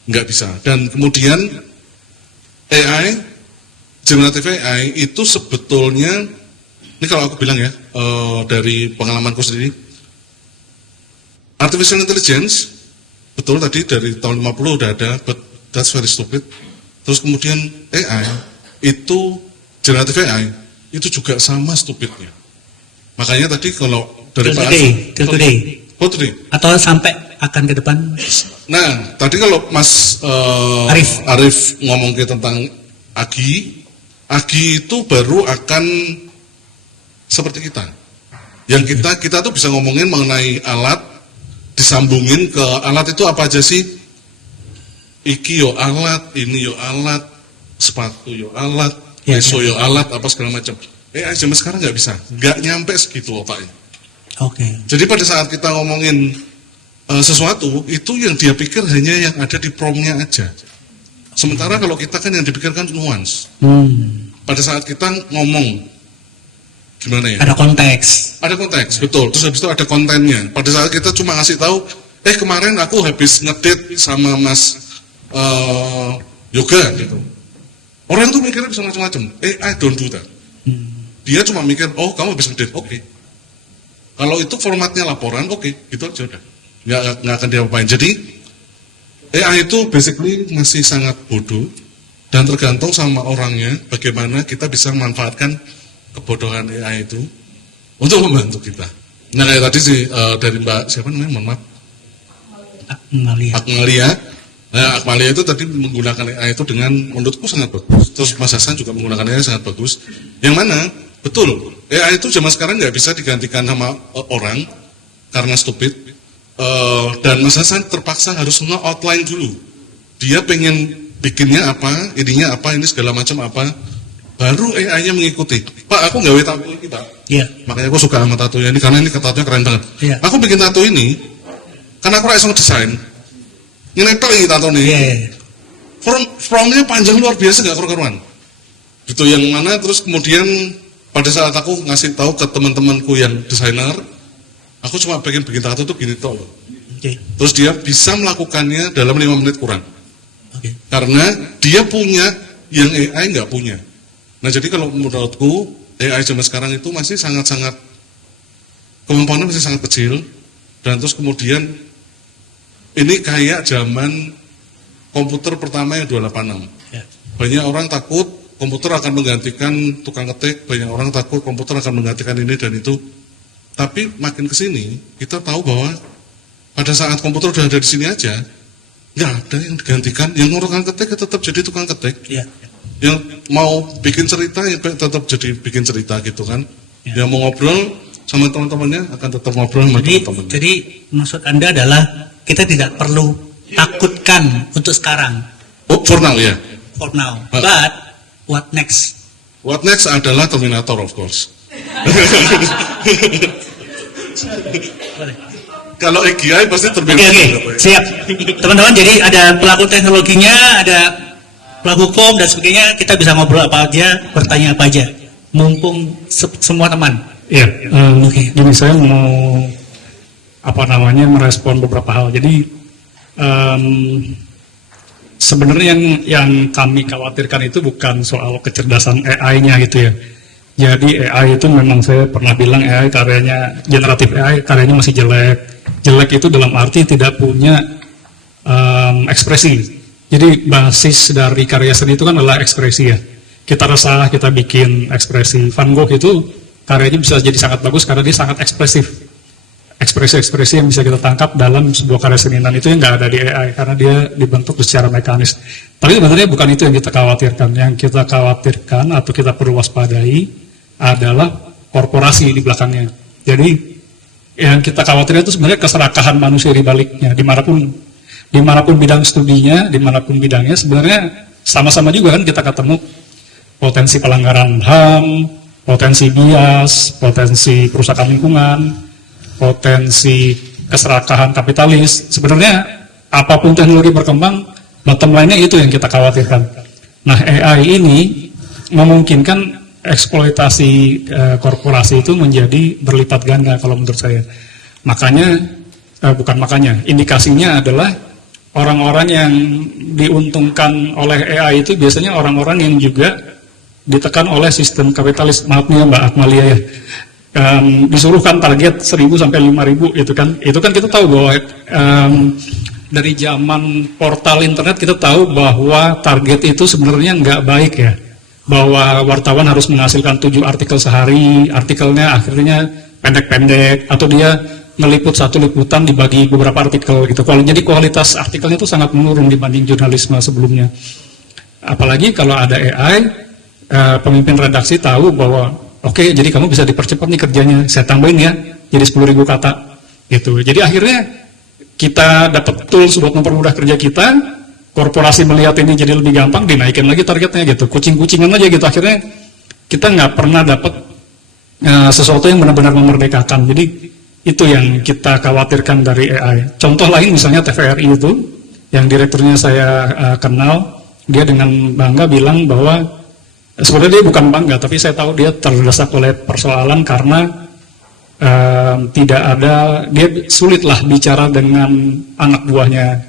nggak bisa. Dan kemudian AI, generative AI itu sebetulnya, ini kalau aku bilang ya, dari pengalamanku sendiri, artificial intelligence, betul tadi dari tahun 50 udah ada, but that's very stupid. Terus kemudian AI, itu generative AI, itu juga sama stupidnya. Makanya tadi kalau dari Pak Till today. Atau sampai akan ke depan. Nah, tadi kalau Mas Arif ngomong tentang Agi itu baru akan seperti kita. Yang kita tuh bisa ngomongin mengenai alat, disambungin ke alat itu apa aja sih? Iki yo alat, ini yo alat, sepatu yo alat, peso yo alat, apa segala macam. Zaman sekarang nggak bisa, nggak nyampe segitu otaknya. Oke. Jadi pada saat kita ngomongin sesuatu, itu yang dia pikir hanya yang ada di prompt-nya aja. Sementara kalau kita kan yang dipikirkan nuance. Pada saat kita ngomong, gimana ya? Ada konteks. Ada konteks, betul. Terus habis itu ada kontennya. Pada saat kita cuma ngasih tahu, kemarin aku habis ngedate sama Mas Yoga gitu. Orang tuh mikirnya bisa macam-macam. I don't do that. Dia cuma mikir, oh kamu habis ngedate, oke. Kalau itu formatnya laporan, oke, gitu aja udah. Nggak akan diapain. Jadi AI itu basically masih sangat bodoh dan tergantung sama orangnya bagaimana kita bisa memanfaatkan kebodohan AI itu untuk membantu kita. Nah kayak tadi sih dari Mbak siapa namanya, mohon maaf, Akmalia. Nah Akmalia itu tadi menggunakan AI itu dengan menurutku sangat bagus. Terus Mas Hasan juga menggunakan AI sangat bagus. Yang mana betul AI itu zaman sekarang nggak bisa digantikan sama orang karena stupid. Dan Mas Hasan terpaksa harus nge-outline dulu. Dia pengen bikinnya apa, ininya apa, ini segala macam apa. Baru AI-nya mengikuti. Pak, aku nggak tato ini, Pak. Iya. Makanya aku suka sama tatonya ini karena ini tatonya keren banget. Iya. Aku bikin tato ini karena aku rasa ngedesain. Nyetok ini tato nih. Iya. Prompt-nya panjang luar biasa, nggak keruan-keruan. Gitu yang mana terus kemudian pada saat aku ngasih tahu ke teman-temanku yang desainer, aku cuma pengen bikin tato tuh gini toh. Okay. Terus dia bisa melakukannya dalam 5 menit kurang. Okay. Karena dia punya yang AI nggak punya. Nah jadi kalau menurutku AI zaman sekarang itu masih sangat-sangat kemampuannya masih sangat kecil. Dan terus kemudian ini kayak zaman komputer pertama yang 286. Yeah. Banyak orang takut komputer akan menggantikan tukang ketik. Banyak orang takut komputer akan menggantikan ini dan itu. Tapi makin ke sini kita tahu bahwa pada saat komputer udah ada di sini aja, nggak ada yang digantikan. Yang tukang ketik tetap jadi tukang ketik. Yeah. Yang mau bikin cerita ya tetap jadi bikin cerita gitu kan. Yeah. Yang mau ngobrol sama teman-temannya akan tetap ngobrol sama teman-temannya. Jadi maksud Anda adalah kita tidak perlu takutkan untuk sekarang. Oh, for now ya. For now. But what next? What next adalah Terminator of course. Kalau AGI pasti Terminator. Oke, siap. Teman-teman, jadi ada pelaku teknologinya, ada pelaku hukum dan sebagainya. Kita bisa ngobrol apa aja, bertanya apa aja. Mumpung semua teman. Iya, jadi saya mau merespon beberapa hal. Jadi sebenarnya yang kami khawatirkan itu bukan soal kecerdasan AI-nya gitu ya. Jadi AI itu memang saya pernah bilang AI karyanya generatif AI karyanya masih jelek. Jelek itu dalam arti tidak punya ekspresi. Jadi basis dari karya seni itu kan adalah ekspresi ya. Kita resah, kita bikin ekspresi. Van Gogh itu karyanya bisa jadi sangat bagus karena dia sangat ekspresif. Ekspresi-ekspresi yang bisa kita tangkap dalam sebuah karya seniman itu yang nggak ada di AI karena dia dibentuk secara mekanis. Tapi sebenarnya bukan itu yang kita khawatirkan. Yang kita khawatirkan atau kita perlu waspadai adalah korporasi di belakangnya. Jadi yang kita khawatirkan itu sebenarnya keserakahan manusia di baliknya, dimanapun bidang studinya, dimanapun bidangnya, sebenarnya sama-sama juga kan kita ketemu potensi pelanggaran HAM, potensi bias, potensi kerusakan lingkungan, potensi keserakahan kapitalis. Sebenarnya apapun teknologi berkembang, bottom line-nya itu yang kita khawatirkan. Nah, AI ini memungkinkan eksploitasi korporasi itu menjadi berlipat ganda kalau menurut saya. Indikasinya adalah orang-orang yang diuntungkan oleh AI itu biasanya orang-orang yang juga ditekan oleh sistem kapitalis. Maaf nih ya Mbak Akmalia ya. Disuruhkan target 1.000 sampai 5.000 itu kan kita tahu bahwa dari zaman portal internet kita tahu bahwa target itu sebenarnya nggak baik ya, bahwa wartawan harus menghasilkan 7 artikel sehari, artikelnya akhirnya pendek-pendek atau dia ngeliput satu liputan dibagi beberapa artikel gitu. Jadi kualitas artikelnya itu sangat menurun dibanding jurnalisme sebelumnya. Apalagi kalau ada AI, pemimpin redaksi tahu bahwa oke, jadi kamu bisa dipercepat nih kerjanya, saya tambahin ya, jadi 10.000 kata, gitu. Jadi akhirnya kita dapat tools buat mempermudah kerja kita, korporasi melihat ini jadi lebih gampang, dinaikin lagi targetnya gitu, kucing-kucingan aja gitu. Akhirnya kita nggak pernah dapat sesuatu yang benar-benar memerdekakan. Jadi itu yang kita khawatirkan dari AI. Contoh lain misalnya TVRI itu, yang direkturnya saya kenal, dia dengan bangga bilang bahwa sebenarnya dia bukan bangga, tapi saya tahu dia terdesak oleh persoalan karena dia sulitlah bicara dengan anak buahnya,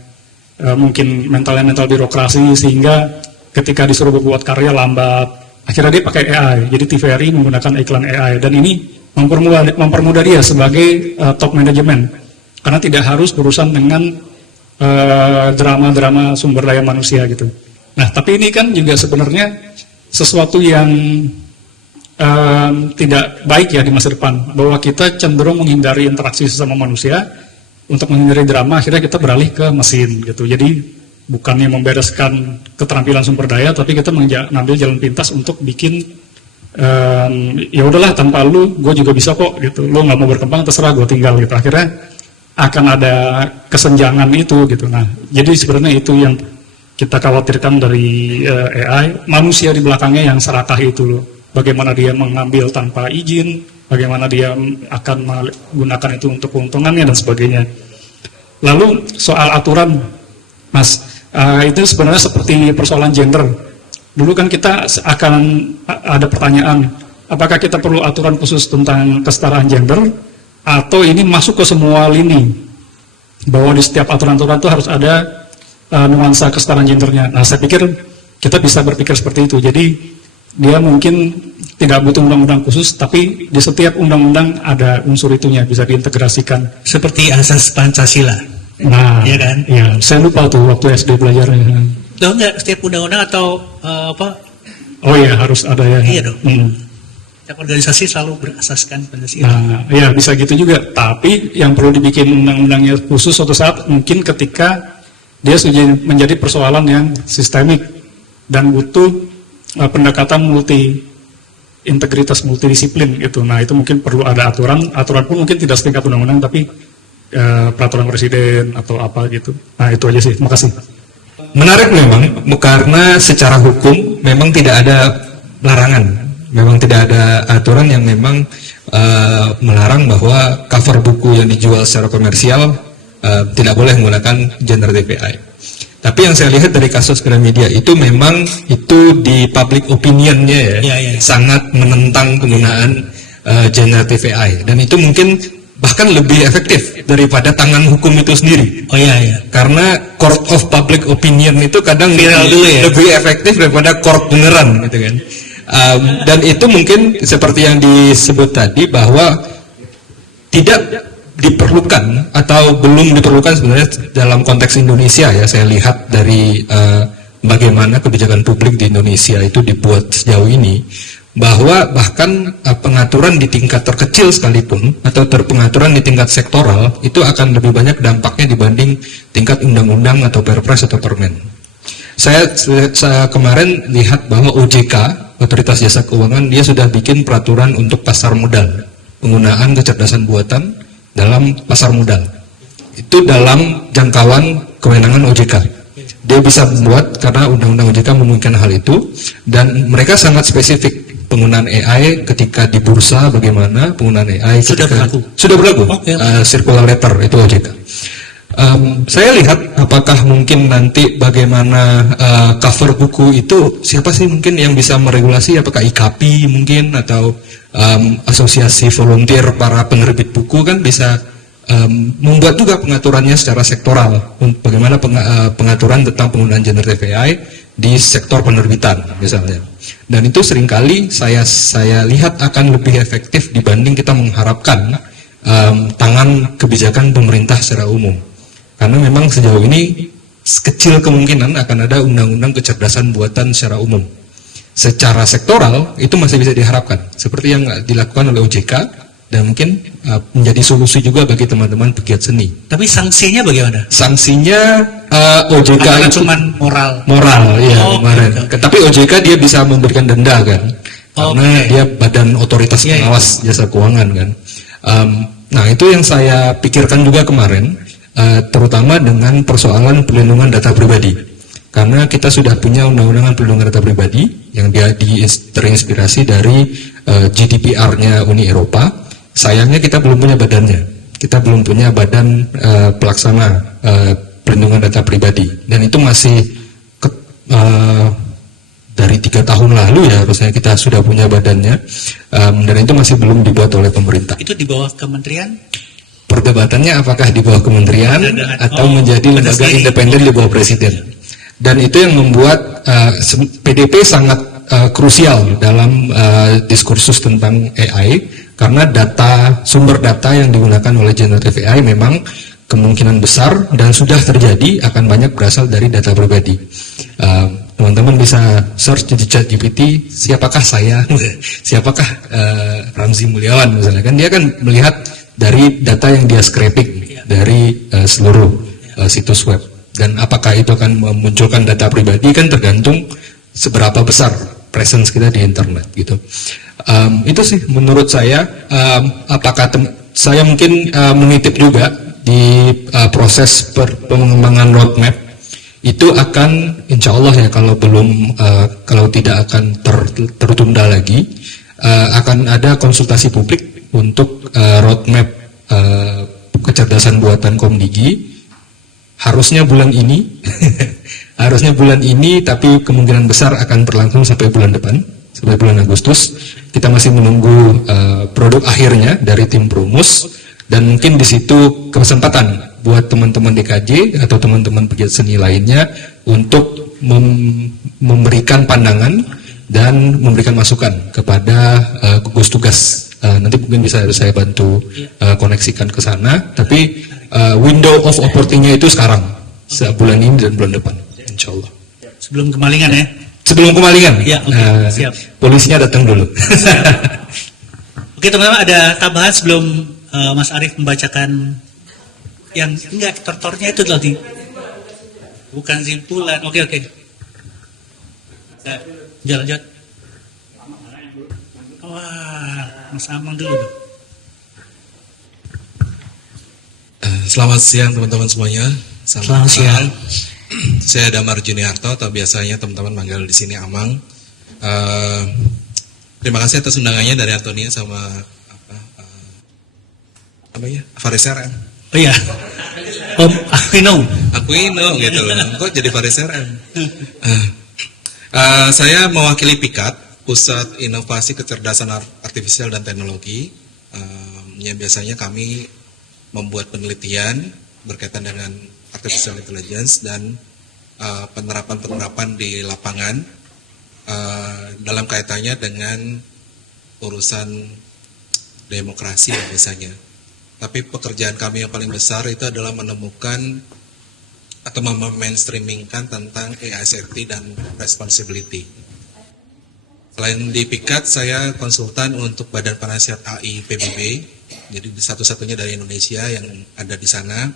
mungkin mental birokrasi, sehingga ketika disuruh berbuat karya lambat. Akhirnya dia pakai AI, jadi TVRI menggunakan iklan AI, dan ini mempermudah dia sebagai top manajemen, karena tidak harus berurusan dengan drama-drama sumber daya manusia gitu. Nah, tapi ini kan juga sebenarnya sesuatu yang tidak baik ya di masa depan, bahwa kita cenderung menghindari interaksi sesama manusia untuk menghindari drama, akhirnya kita beralih ke mesin gitu. Jadi bukannya membereskan keterampilan sumber daya, tapi kita mengambil jalan pintas untuk bikin ya udahlah, tanpa lu gue juga bisa kok gitu, lu nggak mau berkembang terserah gue tinggal gitu. Akhirnya akan ada kesenjangan itu gitu. Nah, jadi sebenarnya itu yang kita khawatirkan dari AI, manusia di belakangnya yang serakah itu loh. Bagaimana dia mengambil tanpa izin, bagaimana dia akan menggunakan itu untuk keuntungannya dan sebagainya. Lalu soal aturan, Mas, itu sebenarnya seperti persoalan gender. Dulu kan kita akan ada pertanyaan, apakah kita perlu aturan khusus tentang kesetaraan gender, atau ini masuk ke semua lini, bahwa di setiap aturan-aturan itu harus ada nuansa kesetaraan gendernya. Nah, saya pikir kita bisa berpikir seperti itu. Jadi dia mungkin tidak butuh undang-undang khusus, tapi di setiap undang-undang ada unsur itunya, bisa diintegrasikan. Seperti asas Pancasila. Nah, iya kan? Ya, saya lupa tuh waktu SD belajarnya. Tahu nggak setiap undang-undang atau apa? Oh iya, harus ada ya. Iya dong. Setiap organisasi selalu berasaskan Pancasila. Nah, ya bisa gitu juga. Tapi yang perlu dibikin undang-undangnya khusus suatu saat mungkin ketika dia sudah menjadi persoalan yang sistemik dan butuh pendekatan integritas multidisiplin gitu. Nah, itu mungkin perlu ada aturan pun mungkin tidak setingkat undang-undang, tapi peraturan presiden atau apa gitu. Nah, itu aja sih. Terima kasih. Menarik memang, karena secara hukum memang tidak ada larangan, memang tidak ada aturan yang memang melarang bahwa cover buku yang dijual secara komersial tidak boleh menggunakan generative AI. Tapi yang saya lihat dari kasus Gramedia itu memang itu di public opinionnya ya. Sangat menentang penggunaan generative AI, dan itu mungkin bahkan lebih efektif daripada tangan hukum itu sendiri. Oh iya. Karena court of public opinion itu kadang lebih efektif daripada court beneran gitu kan. Dan itu mungkin seperti yang disebut tadi bahwa tidak diperlukan atau belum diperlukan sebenarnya dalam konteks Indonesia ya. Saya lihat dari bagaimana kebijakan publik di Indonesia itu dibuat sejauh ini, bahwa bahkan pengaturan di tingkat terkecil sekalipun atau pengaturan di tingkat sektoral itu akan lebih banyak dampaknya dibanding tingkat undang-undang atau perpres atau permen. Saya kemarin lihat bahwa OJK, Otoritas Jasa Keuangan, dia sudah bikin peraturan untuk pasar modal, penggunaan kecerdasan buatan dalam pasar modal. Itu dalam jangkauan kewenangan OJK. Dia bisa membuat karena undang-undang OJK memungkinkan hal itu, dan mereka sangat spesifik penggunaan AI ketika di bursa, bagaimana penggunaan AI sudah berlaku okay. Circular letter itu OJK. Saya lihat apakah mungkin nanti bagaimana cover buku itu, siapa sih mungkin yang bisa meregulasi, apakah IKAPI mungkin atau asosiasi volunteer para penerbit buku kan bisa membuat juga pengaturannya secara sektoral, bagaimana pengaturan tentang penggunaan generative AI di sektor penerbitan misalnya. Dan itu seringkali saya lihat akan lebih efektif dibanding kita mengharapkan tangan kebijakan pemerintah secara umum. Karena memang sejauh ini kecil kemungkinan akan ada undang-undang kecerdasan buatan secara umum. Secara sektoral itu masih bisa diharapkan, seperti yang dilakukan oleh OJK, dan mungkin menjadi solusi juga bagi teman-teman pegiat seni. Tapi sanksinya bagaimana? Sanksinya OJK itu cuma moral. Ya kemarin. Okay. Tapi OJK dia bisa memberikan denda kan, karena dia badan otoritas pengawas jasa keuangan kan. Nah itu yang saya pikirkan juga kemarin. Terutama dengan persoalan perlindungan data pribadi, karena kita sudah punya undang-undang perlindungan data pribadi yang dia terinspirasi dari GDPR-nya Uni Eropa. Sayangnya kita belum punya badannya, kita belum punya badan pelaksana perlindungan data pribadi, dan itu masih dari 3 tahun lalu ya harusnya kita sudah punya badannya, dan itu masih belum dibuat oleh pemerintah. Itu di bawah kementerian? Perdebatannya apakah di bawah kementerian atau menjadi lembaga independen di bawah presiden. Dan itu yang membuat PDP sangat krusial dalam diskursus tentang AI, karena sumber data yang digunakan oleh generative AI memang kemungkinan besar dan sudah terjadi akan banyak berasal dari data pribadi. Teman-teman bisa search di ChatGPT, siapakah saya, siapakah Ramzi Mulyawan misalnya, kan dia kan melihat dari data yang dia scraping dari seluruh situs web, dan apakah itu akan memunculkan data pribadi kan tergantung seberapa besar presence kita di internet gitu. Itu sih menurut saya. Apakah saya mungkin menitip juga di proses pengembangan roadmap itu akan insya Allah ya, kalau tidak akan tertunda lagi, akan ada konsultasi publik untuk roadmap kecerdasan buatan Komdigi. Harusnya bulan ini tapi kemungkinan besar akan berlangsung sampai bulan depan, sampai bulan Agustus. Kita masih menunggu produk akhirnya dari tim Promus, dan mungkin di situ kesempatan buat teman-teman DKJ atau teman-teman pegiat seni lainnya untuk memberikan pandangan dan memberikan masukan kepada gugus tugas. Nanti mungkin bisa saya bantu koneksikan ke sana. Tapi window of opportunity-nya itu sekarang, bulan ini dan bulan depan, insya Allah. Sebelum kemalingan ya? Sebelum kemalingan. Ya, okay. Siap. Polisinya datang dulu. Oke teman-teman, ada tambahan sebelum Mas Arief membacakan yang enggak tortornya itu tadi? Bukan simpulan. Oke. Jalan. Wah, Mas Amang dulu. Selamat siang teman-teman semuanya. Selamat siang. Saya Damar Juniarto, atau biasanya teman-teman manggil di sini Amang. Terima kasih atas undangannya dari Antonia sama Faris RM. Oh iya. Om Aquino gitu loh. Kok jadi Faris RM? Saya mewakili PIKAT, Pusat Inovasi Kecerdasan Artifisial dan Teknologi. Yang biasanya kami membuat penelitian berkaitan dengan artificial intelligence dan penerapan-penerapan di lapangan dalam kaitannya dengan urusan demokrasi biasanya. Tapi pekerjaan kami yang paling besar itu adalah menemukan atau mainstreamingkan tentang AI safety dan responsibility. Selain di PIKAT, saya konsultan untuk Badan Penasihat AI PBB, jadi satu-satunya dari Indonesia yang ada di sana,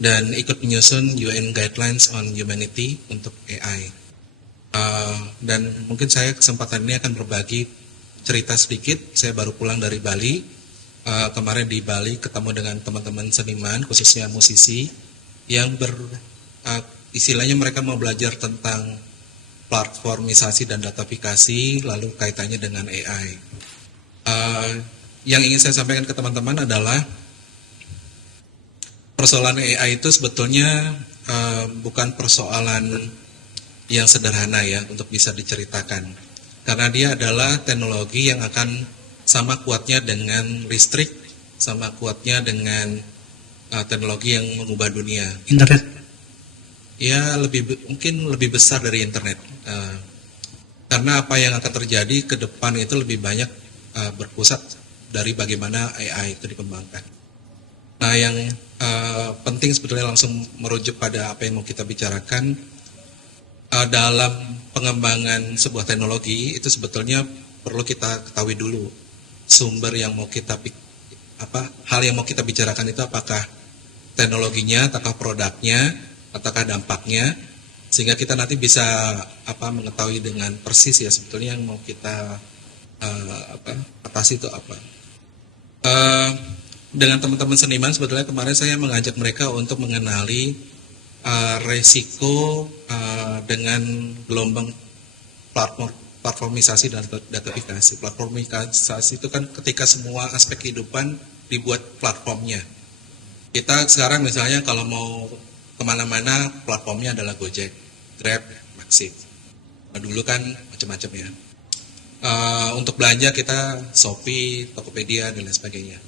dan ikut menyusun UN Guidelines on Humanity untuk AI. Dan mungkin saya kesempatan ini akan berbagi cerita sedikit. Saya baru pulang dari Bali. Kemarin di Bali ketemu dengan teman-teman seniman, khususnya musisi, yang istilahnya mereka mau belajar tentang platformisasi dan datafikasi, lalu kaitannya dengan AI. Yang ingin saya sampaikan ke teman-teman adalah persoalan AI itu sebetulnya bukan persoalan yang sederhana ya untuk bisa diceritakan, karena dia adalah teknologi yang akan sama kuatnya dengan listrik, sama kuatnya dengan teknologi yang mengubah dunia. Internet. Ya mungkin lebih besar dari internet, karena apa yang akan terjadi ke depan itu lebih banyak berpusat dari bagaimana AI itu dikembangkan. Nah, yang penting sebetulnya langsung merujuk pada apa yang mau kita bicarakan. Dalam pengembangan sebuah teknologi itu sebetulnya perlu kita ketahui dulu sumber yang mau kita hal yang mau kita bicarakan itu, apakah teknologinya, apakah produknya, ataukah dampaknya, sehingga kita nanti bisa mengetahui dengan persis ya sebetulnya yang mau kita atasi itu apa. Dengan teman-teman seniman sebetulnya kemarin saya mengajak mereka untuk mengenali resiko dengan gelombang platformisasi dan datafikasi. Platformisasi itu kan ketika semua aspek kehidupan dibuat platformnya. Kita sekarang misalnya kalau mau kemana-mana platformnya adalah Gojek, Grab, Maxi. Dulu kan macam-macam ya. Untuk belanja kita Shopee, Tokopedia dan lain sebagainya.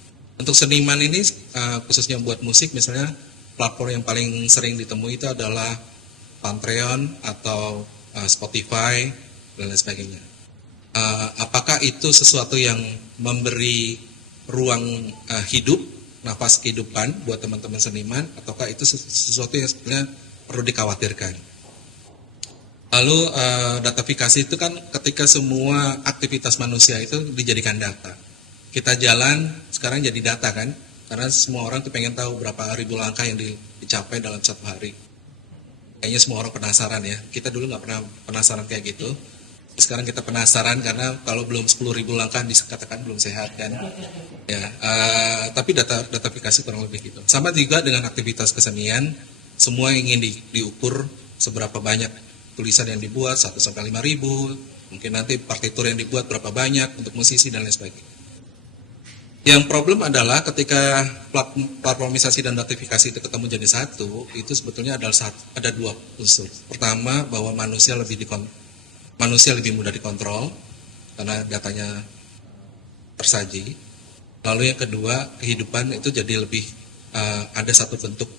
Untuk seniman ini khususnya buat musik misalnya platform yang paling sering ditemui itu adalah Patreon atau Spotify dan lain sebagainya. Apakah itu sesuatu yang memberi ruang hidup, nafas kehidupan buat teman-teman seniman, ataukah itu sesuatu yang sebenarnya perlu dikhawatirkan? Lalu datafikasi itu kan ketika semua aktivitas manusia itu dijadikan data. Kita jalan sekarang jadi data kan, karena semua orang tuh pengen tahu berapa ribu langkah yang dicapai dalam satu hari. Kayaknya semua orang penasaran ya. Kita dulu nggak pernah penasaran kayak gitu. Sekarang kita penasaran karena kalau belum 10.000 langkah dikatakan belum sehat kan. Ya, tapi datafikasi kurang lebih gitu. Sama juga dengan aktivitas kesenian, semua ingin diukur seberapa banyak tulisan yang dibuat, 1 sampai 5.000, mungkin nanti partitur yang dibuat berapa banyak untuk musisi dan lain sebagainya. Yang problem adalah ketika platformisasi dan datafikasi itu ketemu jadi satu, itu sebetulnya ada dua unsur. Pertama, bahwa manusia lebih mudah dikontrol karena datanya tersaji. Lalu yang kedua, kehidupan itu jadi lebih ada satu bentuk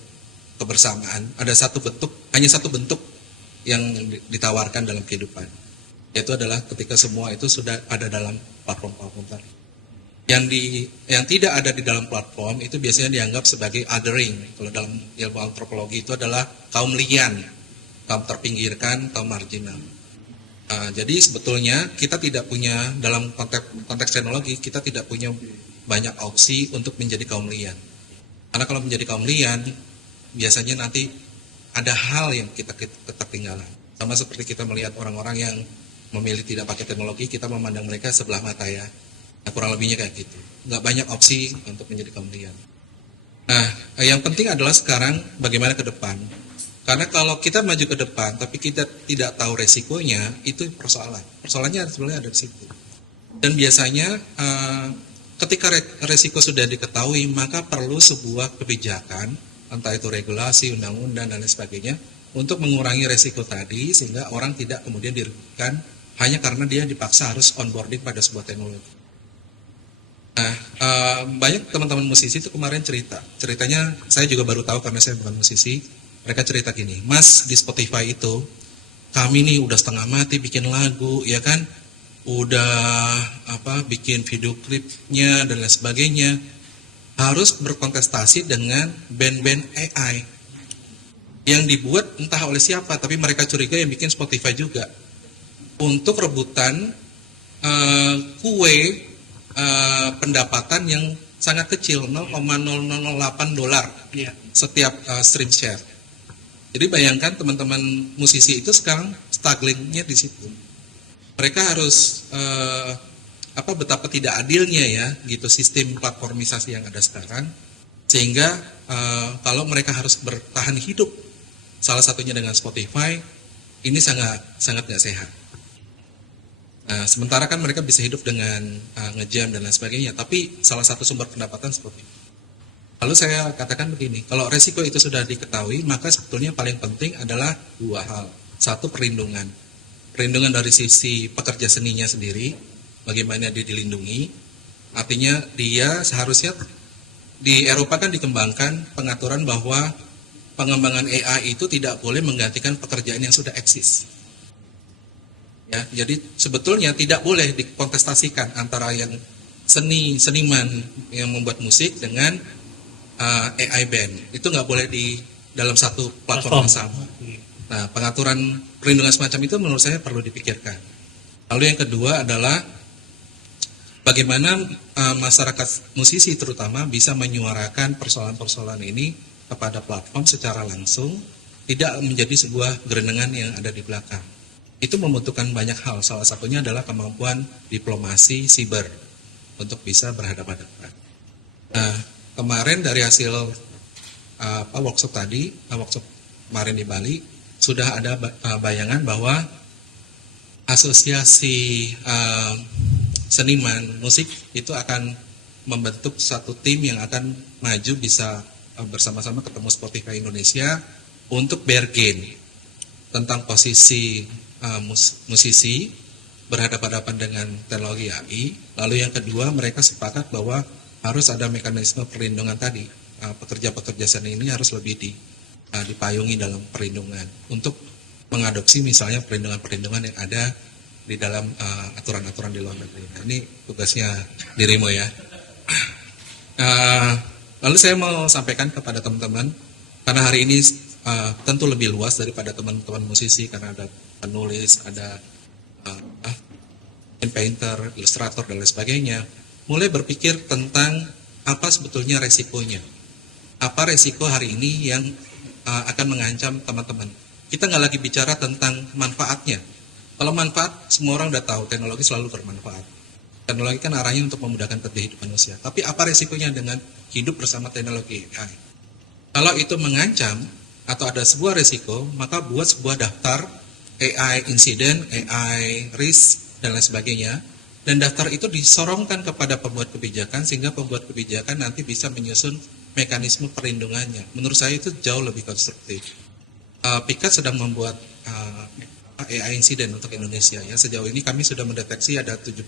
kebersamaan, hanya satu bentuk yang ditawarkan dalam kehidupan. Yaitu adalah ketika semua itu sudah ada dalam platform-platform tadi. Yang tidak ada di dalam platform itu biasanya dianggap sebagai othering. Kalau dalam ilmu antropologi itu adalah kaum lian, kaum terpinggirkan, kaum marginal. Jadi sebetulnya kita tidak punya dalam konteks teknologi, kita tidak punya banyak opsi untuk menjadi kaum lian. Karena kalau menjadi kaum lian, biasanya nanti ada hal yang kita ketinggalan. Sama seperti kita melihat orang-orang yang memilih tidak pakai teknologi, kita memandang mereka sebelah mata ya. Nah, kurang lebihnya kayak gitu. Nggak banyak opsi untuk menjadi kaum lian. Nah, yang penting adalah sekarang bagaimana ke depan. Karena kalau kita maju ke depan, tapi kita tidak tahu resikonya, itu persoalan. Persoalannya sebenarnya ada di situ. Dan biasanya ketika resiko sudah diketahui, maka perlu sebuah kebijakan, entah itu regulasi, undang-undang, dan lain sebagainya, untuk mengurangi resiko tadi, sehingga orang tidak kemudian dirugikan hanya karena dia dipaksa harus onboarding pada sebuah teknologi. Nah, banyak teman-teman musisi itu kemarin ceritanya saya juga baru tahu karena saya bukan musisi. Mereka cerita gini, Mas, di Spotify itu kami nih udah setengah mati bikin lagu, ya kan, udah bikin video klipnya dan lain sebagainya, harus berkontestasi dengan band-band AI yang dibuat entah oleh siapa, tapi mereka curiga yang bikin Spotify juga, untuk rebutan kue pendapatan yang sangat kecil, 0,008 dolar setiap stream share. Jadi bayangkan teman-teman musisi itu sekarang strugglingnya di situ. Mereka harus betapa tidak adilnya ya gitu sistem platformisasi yang ada sekarang, sehingga kalau mereka harus bertahan hidup salah satunya dengan Spotify, ini sangat nggak sehat. Nah, sementara kan mereka bisa hidup dengan ngejam dan lain sebagainya, tapi salah satu sumber pendapatan seperti itu. Lalu saya katakan begini, kalau resiko itu sudah diketahui, maka sebetulnya paling penting adalah dua hal. Satu, perlindungan. Perlindungan dari sisi pekerja seninya sendiri, bagaimana dia dilindungi. Artinya dia seharusnya, di Eropa kan dikembangkan pengaturan bahwa pengembangan AI itu tidak boleh menggantikan pekerjaan yang sudah eksis. Ya, jadi sebetulnya tidak boleh dikontestasikan antara yang seniman yang membuat musik dengan AI band. Itu nggak boleh di dalam satu platform yang sama. Nah, pengaturan perlindungan semacam itu menurut saya perlu dipikirkan. Lalu yang kedua adalah bagaimana masyarakat musisi terutama bisa menyuarakan persoalan-persoalan ini kepada platform secara langsung, tidak menjadi sebuah gerenengan yang ada di belakang. Itu membutuhkan banyak hal, salah satunya adalah kemampuan diplomasi siber untuk bisa berhadapan-hadapan. Nah, kemarin dari hasil workshop tadi, workshop kemarin di Bali, sudah ada bayangan bahwa asosiasi seniman musik itu akan membentuk satu tim yang akan maju bisa bersama-sama ketemu Spotify Indonesia untuk bargain tentang posisi musisi berhadapan-hadapan dengan teknologi AI. Lalu yang kedua, mereka sepakat bahwa harus ada mekanisme perlindungan tadi. Pekerja-pekerja seni ini harus lebih dipayungi dalam perlindungan untuk mengadopsi misalnya perlindungan-perlindungan yang ada di dalam aturan-aturan di luar negeri. Nah, ini tugasnya dirimu ya. Lalu saya mau sampaikan kepada teman-teman, karena hari ini tentu lebih luas daripada teman-teman musisi, karena ada penulis, ada painter, ilustrator, dan lain sebagainya. Mulai berpikir tentang apa sebetulnya resikonya. Apa resiko hari ini yang akan mengancam teman-teman. Kita nggak lagi bicara tentang manfaatnya. Kalau manfaat, semua orang udah tahu, teknologi selalu bermanfaat. Teknologi kan arahnya untuk memudahkan kehidupan manusia. Tapi apa resikonya dengan hidup bersama teknologi AI? Kalau itu mengancam, atau ada sebuah resiko, maka buat sebuah daftar AI incident, AI risk, dan lain sebagainya. Dan daftar itu disorongkan kepada pembuat kebijakan, sehingga pembuat kebijakan nanti bisa menyusun mekanisme perlindungannya. Menurut saya itu jauh lebih konstruktif. PIKAD sedang membuat AI insiden untuk Indonesia. Ya, sejauh ini kami sudah mendeteksi ada 75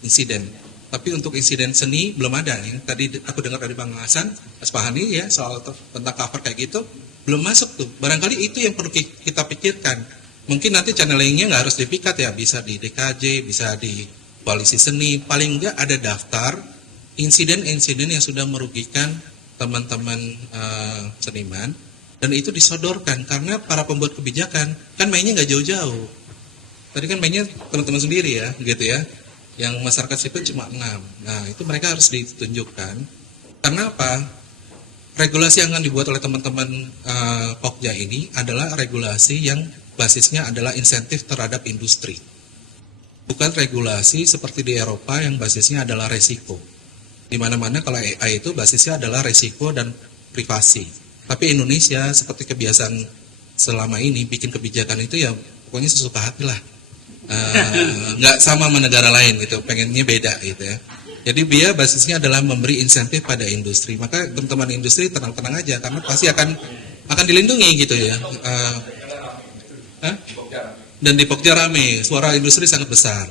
insiden. Tapi untuk insiden seni belum ada. Yang tadi aku dengar dari Bang Hasan Aspahani ya soal tentang cover kayak gitu belum masuk tuh. Barangkali itu yang perlu kita pikirkan. Mungkin nanti channelingnya nggak harus di PIKAD ya, bisa di DKJ, bisa di koalisi seni. Paling nggak ada daftar insiden-insiden yang sudah merugikan teman-teman seniman, dan itu disodorkan karena para pembuat kebijakan kan mainnya nggak jauh-jauh. Tadi kan mainnya teman-teman sendiri ya, gitu ya. Yang masyarakat sipil cuma 6. Nah, itu mereka harus ditunjukkan. Karena apa? Regulasi yang akan dibuat oleh teman-teman Pokja ini adalah regulasi yang basisnya adalah insentif terhadap industri. Bukan regulasi seperti di Eropa yang basisnya adalah resiko. Di mana-mana kalau AI itu basisnya adalah resiko dan privasi. Tapi Indonesia seperti kebiasaan selama ini bikin kebijakan itu ya pokoknya sesuka hati lah. Nggak sama sama negara lain gitu, pengennya beda gitu ya. Jadi dia basisnya adalah memberi insentif pada industri. Maka teman-teman industri tenang-tenang aja karena pasti akan dilindungi gitu ya. Dan di Pokja rame, suara industri sangat besar.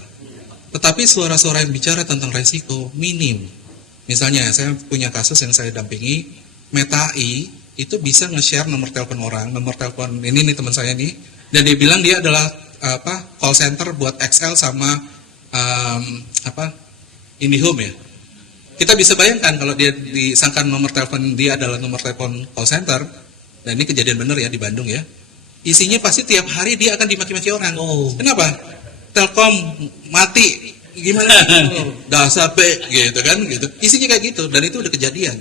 Tetapi suara-suara yang bicara tentang resiko minim. Misalnya saya punya kasus yang saya dampingi, Meta AI itu bisa nge-share nomor telepon orang, nomor telepon ini nih teman saya nih, dan dia bilang dia adalah call center buat XL sama IndiHome ya. Kita bisa bayangkan kalau dia disangka nomor telepon dia adalah nomor telepon call center, dan ini kejadian benar ya di Bandung ya. Isinya pasti tiap hari dia akan dimaki-maki orang. Kenapa? Telkom mati, gimana? Dasar pe, gitu kan? Gitu. Isinya kayak gitu, dan itu udah kejadian.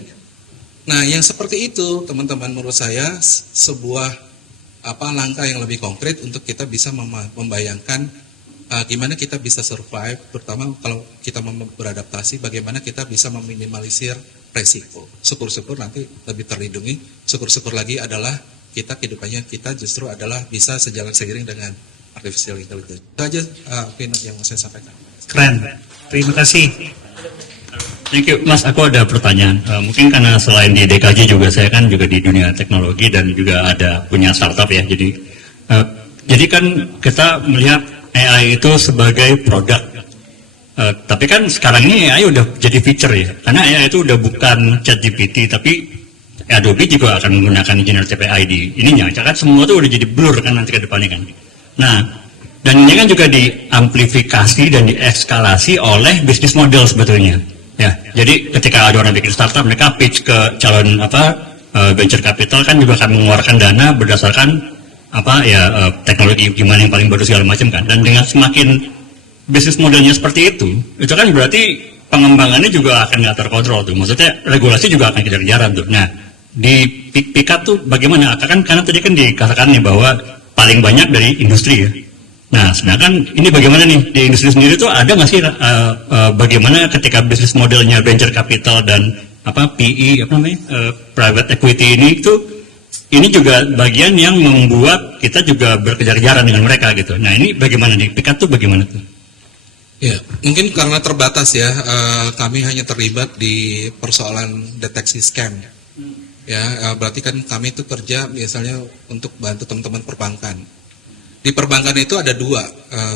Nah, yang seperti itu, teman-teman, menurut saya sebuah langkah yang lebih konkret untuk kita bisa membayangkan gimana kita bisa survive, terutama kalau kita beradaptasi, bagaimana kita bisa meminimalisir resiko. Syukur-syukur nanti lebih terlindungi, syukur-syukur lagi adalah kehidupannya kita justru adalah bisa sejalan seiring dengan artificial intelligence. Itu aja yang mau saya sampaikan. Keren. Terima kasih. Thank you, Mas. Aku ada pertanyaan. Mungkin karena selain di DKJ juga saya kan juga di dunia teknologi dan juga ada punya startup ya. Jadi kan kita melihat AI itu sebagai produk. Tapi kan sekarang ini AI udah jadi feature ya. Karena AI itu udah bukan ChatGPT, tapi Adobe juga akan menggunakan generative AI di ininya. Kan semua tuh udah jadi blur kan nanti ke depannya kan. Nah, dan ini kan juga diamplifikasi dan dieskalasi oleh bisnis model sebetulnya. Ya, jadi ketika ada orang bikin startup, mereka pitch ke calon venture capital kan juga akan mengeluarkan dana berdasarkan teknologi gimana yang paling baru segala macam kan. Dan dengan semakin bisnis modelnya seperti itu kan berarti pengembangannya juga akan nggak terkontrol tuh. Maksudnya regulasi juga akan kejar-kejaran tuh. Nah, di Pikat tuh bagaimana? Karena tadi kan dikatakan nih bahwa paling banyak dari industri ya. Nah, sedangkan ini bagaimana nih di industri sendiri tuh ada nggak sih bagaimana ketika bisnis modelnya venture capital dan PE private equity ini juga bagian yang membuat kita juga berkejar-kejaran dengan mereka gitu. Nah, ini bagaimana nih Pikat tuh bagaimana tuh? Ya, mungkin karena terbatas ya, kami hanya terlibat di persoalan deteksi scam. Ya, berarti kan kami itu kerja misalnya untuk bantu teman-teman perbankan. Di perbankan itu ada dua,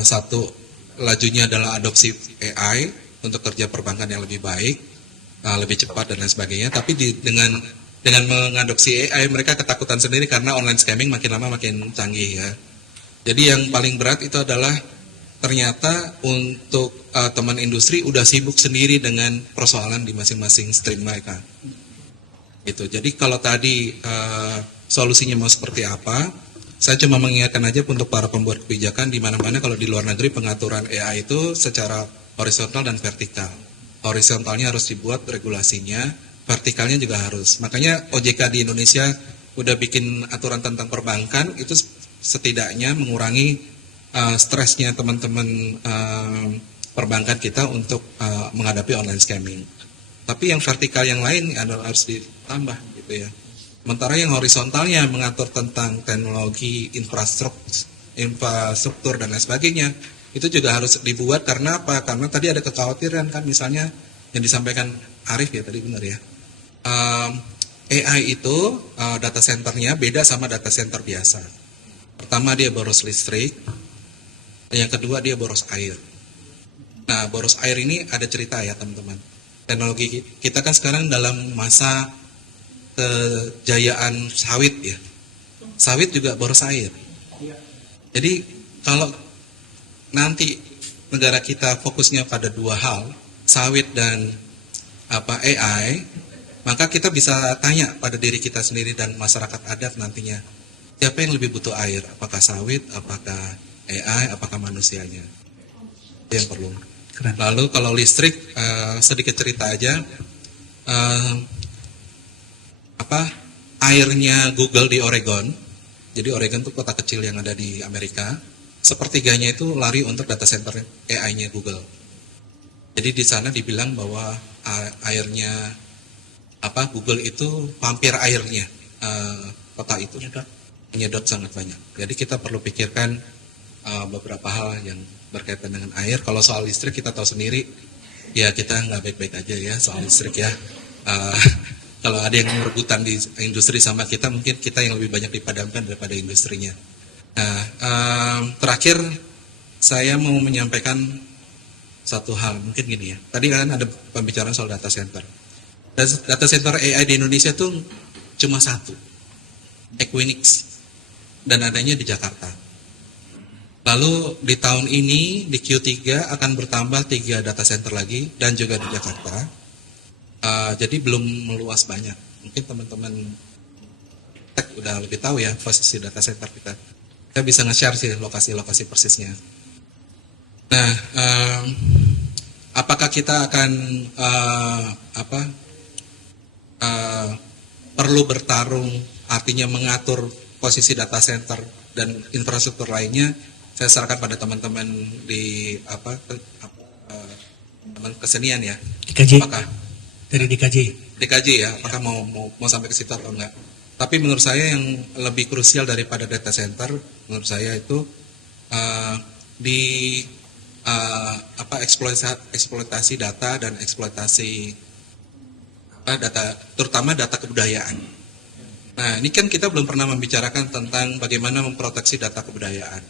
satu lajunya adalah adopsi AI untuk kerja perbankan yang lebih baik, lebih cepat dan lain sebagainya. Tapi dengan mengadopsi AI mereka ketakutan sendiri karena online scamming makin lama makin canggih ya. Jadi yang paling berat itu adalah ternyata untuk teman industri udah sibuk sendiri dengan persoalan di masing-masing stream mereka. Gitu. Jadi kalau tadi solusinya mau seperti apa? Saya cuma mengingatkan aja untuk para pembuat kebijakan di mana-mana kalau di luar negeri pengaturan AI itu secara horizontal dan vertikal. Horizontalnya harus dibuat regulasinya, vertikalnya juga harus. Makanya OJK di Indonesia udah bikin aturan tentang perbankan itu setidaknya mengurangi stresnya teman-teman perbankan kita untuk menghadapi online scamming. Tapi yang vertikal yang lain harus ditambah gitu ya. Sementara yang horizontalnya mengatur tentang teknologi, infrastruktur dan lain sebagainya, itu juga harus dibuat karena apa? Karena tadi ada kekhawatiran kan, misalnya yang disampaikan Arif ya tadi benar ya. AI itu data centernya beda sama data center biasa. Pertama dia boros listrik, yang kedua dia boros air. Nah, boros air ini ada cerita ya teman-teman. Teknologi kita kan sekarang dalam masa kejayaan sawit ya. Sawit juga boros air. Jadi kalau nanti negara kita fokusnya pada dua hal, sawit dan AI, maka kita bisa tanya pada diri kita sendiri dan masyarakat adat nantinya, siapa yang lebih butuh air? Apakah sawit, apakah AI, apakah manusianya? Itu yang perlu. Lalu kalau listrik, sedikit cerita aja. Airnya Google di Oregon, jadi Oregon itu kota kecil yang ada di Amerika, sepertiganya itu lari untuk data center AI-nya Google. Jadi di sana dibilang bahwa airnya Google itu vampir airnya kota itu, menyedot sangat banyak. Jadi kita perlu pikirkan beberapa hal yang berkaitan dengan air. Kalau soal listrik kita tahu sendiri, ya kita nggak baik-baik aja ya soal listrik ya. Kalau ada yang rebutan di industri sama kita, mungkin kita yang lebih banyak dipadamkan daripada industrinya. Nah, terakhir saya mau menyampaikan satu hal, mungkin gini ya. Tadi kan ada pembicaraan soal data center. Data center AI di Indonesia tuh cuma satu, Equinix, dan adanya di Jakarta. Lalu di tahun ini di Q3 akan bertambah 3 data center lagi dan juga di Jakarta. Jadi belum meluas banyak. Mungkin teman-teman tech udah lebih tahu ya posisi data center kita. Kita bisa nge-share sih lokasi-lokasi persisnya. Nah, apakah kita akan perlu bertarung, artinya mengatur posisi data center dan infrastruktur lainnya? Saya serahkan pada teman-teman di teman kesenian ya. DKJ. Apakah Dari DKJ. ya? Apakah mau sampai ke situ atau enggak? Tapi menurut saya yang lebih krusial daripada data center, menurut saya itu eksploitasi data dan eksploitasi data, terutama data kebudayaan. Nah, ini kan kita belum pernah membicarakan tentang bagaimana memproteksi data kebudayaan.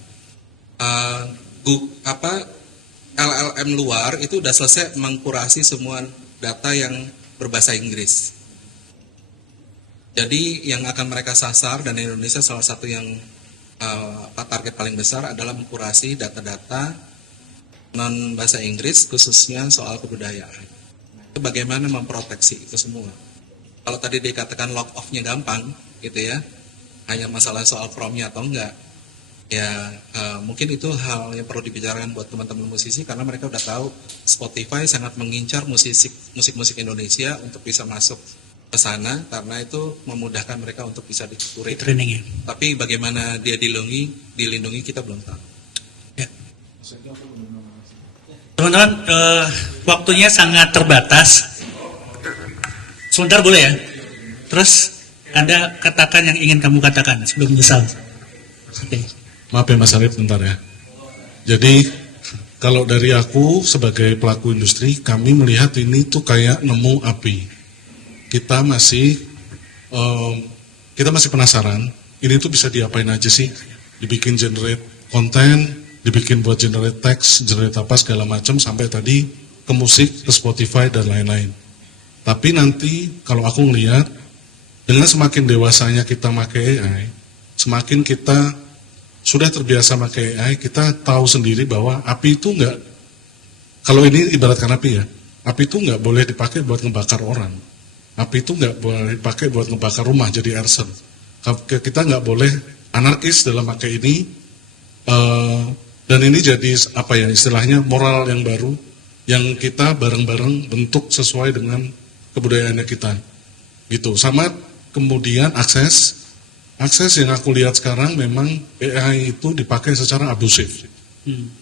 LLM luar itu udah selesai mengkurasi semua data yang berbahasa Inggris. Jadi yang akan mereka sasar, dan Indonesia salah satu yang target paling besar adalah mengkurasi data-data non bahasa Inggris, khususnya soal kebudayaan. Itu bagaimana memproteksi itu semua. Kalau tadi dikatakan lock off-nya gampang, gitu ya, hanya masalah soal prompt-nya atau enggak, ya mungkin itu hal yang perlu dibicarakan buat teman-teman musisi, karena mereka udah tahu Spotify sangat mengincar musik-musik Indonesia untuk bisa masuk ke sana, karena itu memudahkan mereka untuk bisa dikurit. Training ya. Tapi bagaimana dia dilindungi kita belum tahu. Ya. Teman-teman, waktunya sangat terbatas. Sebentar boleh ya? Terus Anda katakan yang ingin kamu katakan sebelum menyesal. Oke. Maaf ya Mas Arif, bentar ya. Jadi kalau dari aku sebagai pelaku industri, kami melihat ini tuh kayak nemu api. Kita masih penasaran, ini tuh bisa diapain aja sih? Dibikin generate konten, dibikin buat generate text, generate apa segala macam, sampai tadi ke musik, ke Spotify dan lain-lain. Tapi nanti kalau aku ngelihat, dengan semakin dewasanya kita pakai AI, semakin kita sudah terbiasa pakai AI, kita tahu sendiri bahwa api itu enggak, kalau ini ibaratkan api ya, api itu enggak boleh dipakai buat ngebakar orang. Api itu nggak boleh dipakai buat ngebakar rumah jadi arson. Kita nggak boleh anarkis dalam pakai ini, dan ini jadi apa ya istilahnya moral yang baru yang kita bareng-bareng bentuk sesuai dengan kebudayaannya kita, gitu. Sama kemudian akses yang aku lihat sekarang memang AI itu dipakai secara abusif,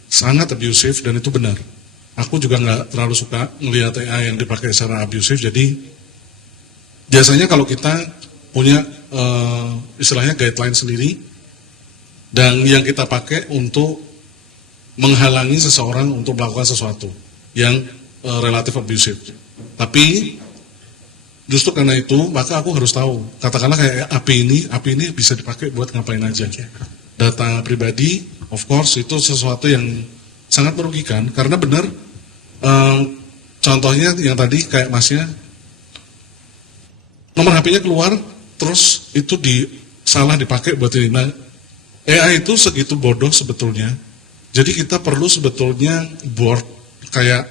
sangat abusif, dan itu benar. Aku juga nggak terlalu suka melihat AI yang dipakai secara abusif, jadi biasanya kalau kita punya istilahnya guideline sendiri dan yang kita pakai untuk menghalangi seseorang untuk melakukan sesuatu yang relatif abusive. Tapi justru karena itu maka aku harus tahu, katakanlah kayak API ini bisa dipakai buat ngapain aja. Data pribadi, of course itu sesuatu yang sangat merugikan karena benar contohnya yang tadi kayak Masnya, nomor HP-nya keluar, terus itu salah dipakai buat ini. Nah, AI itu segitu bodoh sebetulnya. Jadi kita perlu sebetulnya board kayak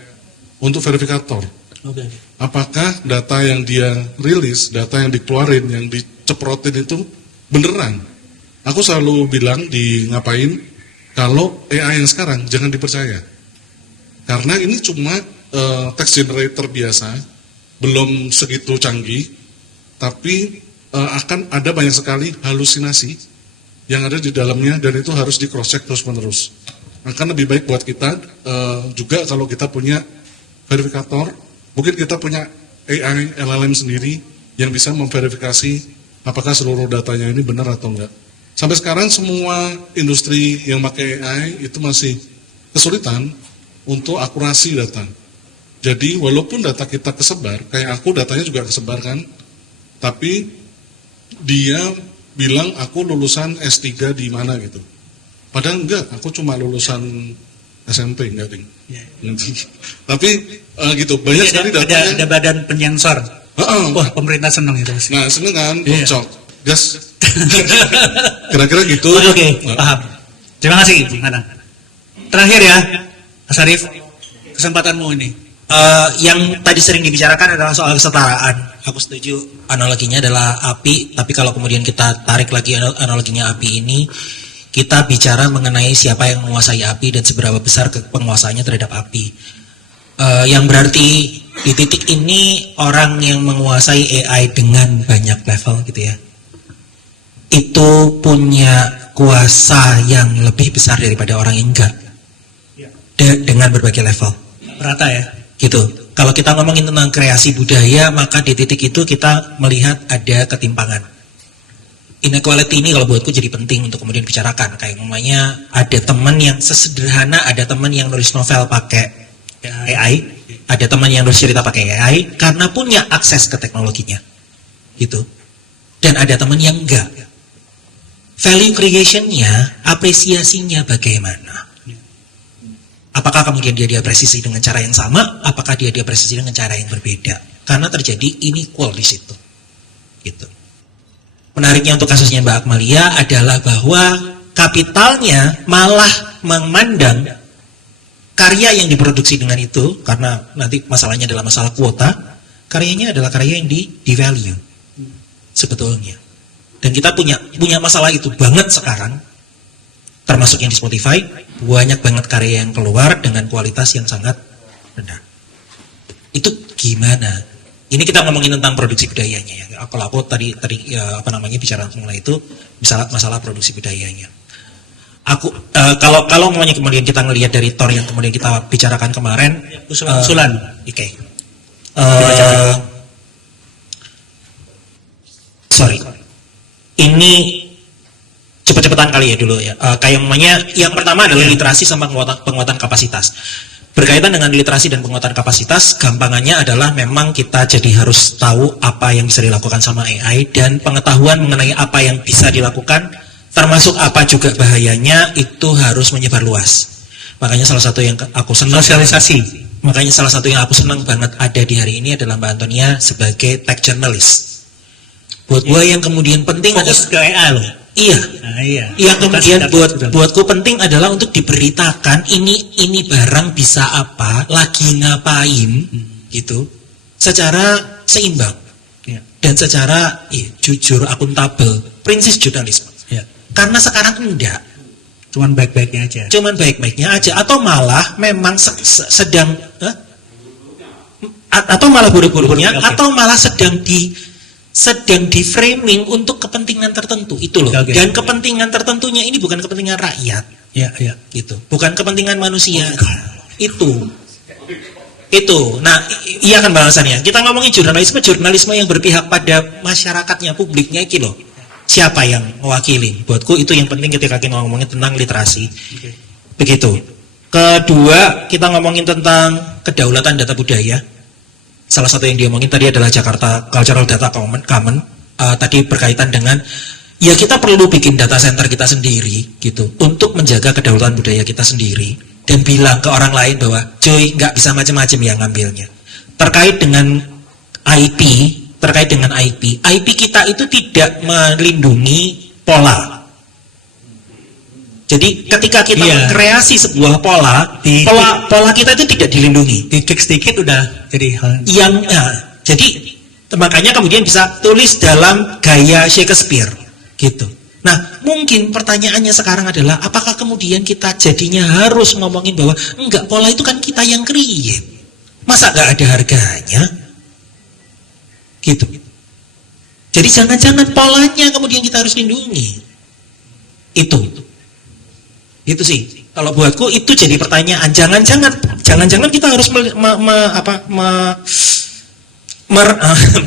untuk verifikator. Okay. Apakah data yang dia rilis, data yang dikeluarin, yang diceprotin itu beneran? Aku selalu bilang di ngapain, kalau AI yang sekarang jangan dipercaya. Karena ini cuma text generator biasa, belum segitu canggih. Tapi akan ada banyak sekali halusinasi yang ada di dalamnya, dan itu harus di cross check terus menerus. Akan lebih baik buat kita juga kalau kita punya verifikator, mungkin kita punya AI LLM sendiri yang bisa memverifikasi apakah seluruh datanya ini benar atau enggak. Sampai sekarang semua industri yang pakai AI itu masih kesulitan untuk akurasi data. Jadi walaupun data kita kesebar, kayak aku datanya juga kesebar kan, tapi dia bilang aku lulusan S3 di mana gitu. Padahal enggak, aku cuma lulusan SMP, enggak ding. Tapi gitu, banyak sekali datanya. Ada badan penyensor. Wah, pemerintah senang itu. Nah, seneng kan, bocok. Gas. Kira-kira gitu. Oke, paham. Terima kasih, Bung Anang. Terakhir ya, Mas Arif, kesempatanmu ini. Yang tadi sering dibicarakan adalah soal kesetaraan. Aku setuju analoginya adalah api, tapi kalau kemudian kita tarik lagi analoginya api ini, kita bicara mengenai siapa yang menguasai api dan seberapa besar penguasaannya terhadap api. Yang berarti di titik ini orang yang menguasai AI dengan banyak level gitu ya, itu punya kuasa yang lebih besar daripada orang yang enggak, dengan berbagai level. Rata ya. Gitu. Kalau kita ngomongin tentang kreasi budaya, maka di titik itu kita melihat ada ketimpangan. Inequality ini kalau buatku jadi penting untuk kemudian bicarakan. Kayak namanya ada teman yang sesederhana, ada teman yang nulis novel pakai AI, ada teman yang nulis cerita pakai AI karena punya akses ke teknologinya. Gitu. Dan ada teman yang enggak. Value creation-nya, apresiasinya bagaimana? Apakah kemudian dia diapresiasi dengan cara yang sama? Apakah dia diapresiasi dengan cara yang berbeda? Karena terjadi inequal di situ. Gitu. Menariknya untuk kasusnya Mbak Akmalia adalah bahwa kapitalnya malah memandang karya yang diproduksi dengan itu, karena nanti masalahnya adalah masalah kuota, karyanya adalah karya yang di-value sebetulnya. Dan kita punya masalah itu banget sekarang, termasuk yang di Spotify, banyak banget karya yang keluar dengan kualitas yang sangat rendah. Itu gimana? Ini kita ngomongin tentang produksi budayanya ya. Kalau aku tadi ya, bicara mulai itu masalah produksi budayanya. Aku kalau kemudian kita ngelihat dari Tor yang kemudian kita bicarakan kemarin, usulan. Oke. Sorry. Ini cepet-cepetan kali ya dulu ya. Kayak namanya yang pertama adalah literasi sama penguatan kapasitas. Berkaitan dengan literasi dan penguatan kapasitas, gampangannya adalah memang kita jadi harus tahu apa yang bisa dilakukan sama AI, dan pengetahuan mengenai apa yang bisa dilakukan, termasuk apa juga bahayanya, itu harus menyebar luas. Makanya salah satu yang aku senang sosialisasi. Makanya salah satu yang aku senang banget ada di hari ini adalah Mbak Antonia sebagai tech journalist. Buat gue yang kemudian penting fokus ke AI loh. Iya. Nah, iya. Yang kemudian buatku penting adalah untuk diberitakan ini barang bisa apa, lagi ngapain, gitu, secara seimbang dan secara jujur, akuntabel, prinsip jurnalisme. Karena sekarang enggak, cuman baik-baiknya aja, atau malah memang sedang atau malah buruk-buruknya, atau malah sedang di framing untuk kepentingan tertentu itu loh. Dan kepentingan tertentunya ini bukan kepentingan rakyat, gitu, bukan kepentingan manusia. Itu. Nah, iya kan bahasannya. Kita ngomongin jurnalisme yang berpihak pada masyarakatnya, publiknya iki loh. Siapa yang mewakili? Buatku itu yang penting ketika kita ngomongin tentang literasi. Begitu. Kedua, kita ngomongin tentang kedaulatan data budaya. Salah satu yang diomongin tadi adalah Jakarta Cultural Data Common. Tadi berkaitan dengan ya kita perlu bikin data center kita sendiri gitu untuk menjaga kedaulatan budaya kita sendiri, dan bilang ke orang lain bahwa cuy nggak bisa macam-macam yang ngambilnya. Terkait dengan IP kita itu tidak melindungi pola. Jadi ketika kita mengkreasi sebuah pola kita itu tidak dilindungi. Diklik sedikit udah jadi jadi makanya kemudian bisa tulis dalam gaya Shakespeare gitu. Nah, mungkin pertanyaannya sekarang adalah apakah kemudian kita jadinya harus ngomongin bahwa enggak, pola itu kan kita yang create. Masa enggak ada harganya? Gitu. Jadi jangan-jangan polanya kemudian kita harus lindungi. Itu sih. Kalau buatku itu jadi pertanyaan. Jangan-jangan kita harus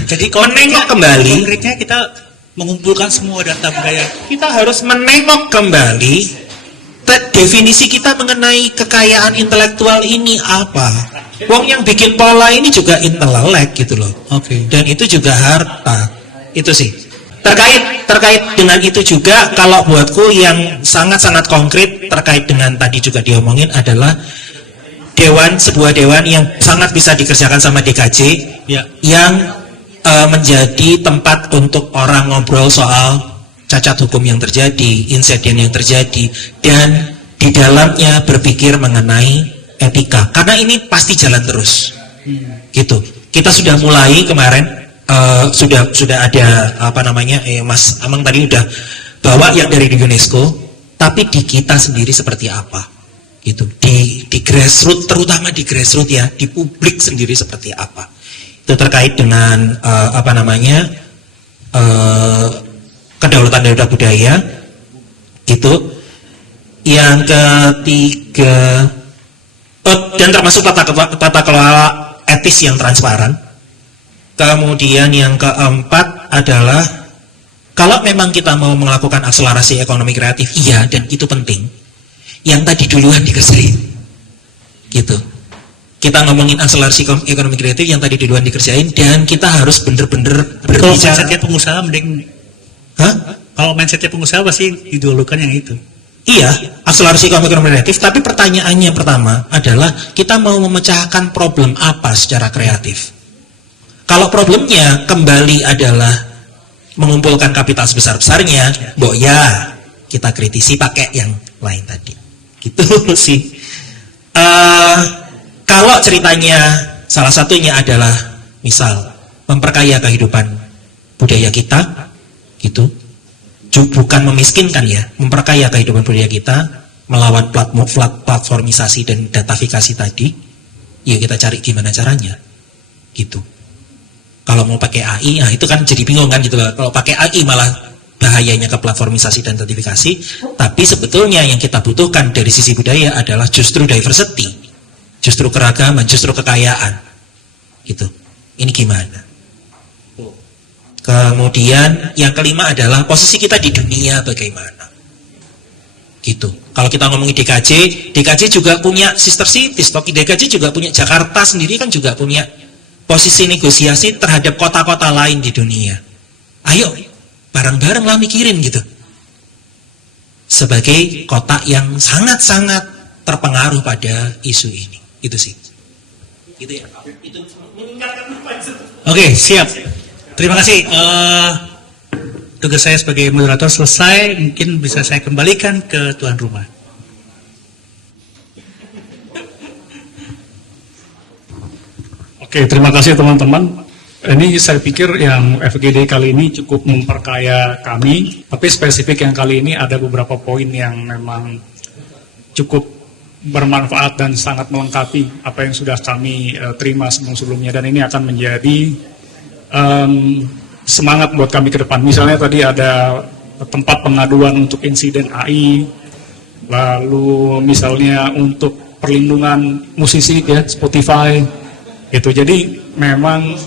jadi menengok kembali. Konkretnya kita mengumpulkan semua data budaya. Kita harus menengok kembali definisi kita mengenai kekayaan intelektual ini apa. Wong yang bikin pola ini juga intelek gitu loh. Dan itu juga harta. Itu sih. Terkait dengan itu juga, kalau buatku yang sangat-sangat konkret terkait dengan tadi juga diomongin adalah sebuah dewan yang sangat bisa dikerjakan sama DKJ yang menjadi tempat untuk orang ngobrol soal cacat hukum yang terjadi, insiden yang terjadi, dan di dalamnya berpikir mengenai etika, karena ini pasti jalan terus. Gitu. Kita sudah mulai kemarin, sudah ada apa namanya, Mas Amang tadi udah bawa yang dari UNESCO, tapi di kita sendiri seperti apa? Gitu. Di grassroots, terutama di grassroots ya, di publik sendiri seperti apa? Itu terkait dengan apa namanya, kedaulatan budaya, gitu. Yang ketiga, dan termasuk tata kelola etis yang transparan. Kemudian yang keempat adalah, kalau memang kita mau melakukan akselerasi ekonomi kreatif, iya, dan itu penting, yang tadi duluan dikerjain, gitu. Kita ngomongin akselerasi ekonomi kreatif yang tadi duluan dikerjain, dan kita harus bener-bener Kalau berbicara. mindsetnya pengusaha mending, kalau mindsetnya pengusaha pasti didulukan yang itu. Iya, akselerasi ekonomi kreatif, tapi pertanyaannya pertama adalah, kita mau memecahkan problem apa secara kreatif? Kalau problemnya kembali adalah mengumpulkan kapital sebesar-besarnya, ya kita kritisi pakai yang lain tadi. Gitu sih. Kalau ceritanya salah satunya adalah misal memperkaya kehidupan budaya kita, gitu. Bukan memiskinkan ya, memperkaya kehidupan budaya kita melawan platformisasi dan datafikasi tadi, ya kita cari gimana caranya, gitu. Kalau mau pakai AI, nah itu kan jadi bingung kan gitu loh. Kalau pakai AI malah bahayanya ke platformisasi dan datafikasi, tapi sebetulnya yang kita butuhkan dari sisi budaya adalah justru diversity, justru keragaman, justru kekayaan, gitu. Ini gimana? Kemudian yang kelima adalah posisi kita di dunia bagaimana, gitu. Kalau kita ngomongin DKJ juga punya sister cities, DKJ juga punya, Jakarta sendiri kan juga punya posisi negosiasi terhadap kota-kota lain di dunia. Ayo, bareng-bareng lah mikirin gitu. Sebagai kota yang sangat-sangat terpengaruh pada isu ini, itu sih. Gitu ya. Oke, siap. Terima kasih. Tugas saya sebagai moderator selesai. Mungkin bisa saya kembalikan ke tuan rumah. Oke, terima kasih teman-teman. Ini saya pikir yang FGD kali ini cukup memperkaya kami, tapi spesifik yang kali ini ada beberapa poin yang memang cukup bermanfaat dan sangat melengkapi apa yang sudah kami terima sebelum-sebelumnya, dan ini akan menjadi semangat buat kami ke depan. Misalnya tadi ada tempat pengaduan untuk insiden AI, lalu misalnya untuk perlindungan musisi ya, Spotify, gitu. Jadi memang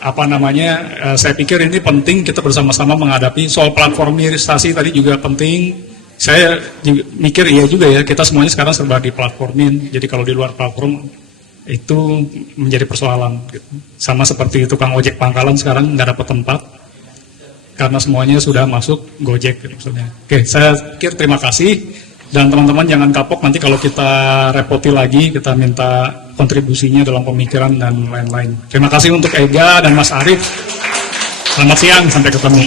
apa namanya, saya pikir ini penting kita bersama-sama menghadapi soal platformisasi tadi juga penting. Saya juga mikir iya juga ya, kita semuanya sekarang serba di platformin, jadi kalau di luar platform itu menjadi persoalan gitu. Sama seperti tukang ojek pangkalan sekarang nggak dapat tempat karena semuanya sudah masuk Gojek gitu, maksudnya. Oke, saya pikir terima kasih, dan teman-teman jangan kapok nanti kalau kita repoti lagi, kita minta kontribusinya dalam pemikiran dan lain-lain. Terima kasih untuk Ega dan Mas Arief. Selamat siang, sampai ketemu.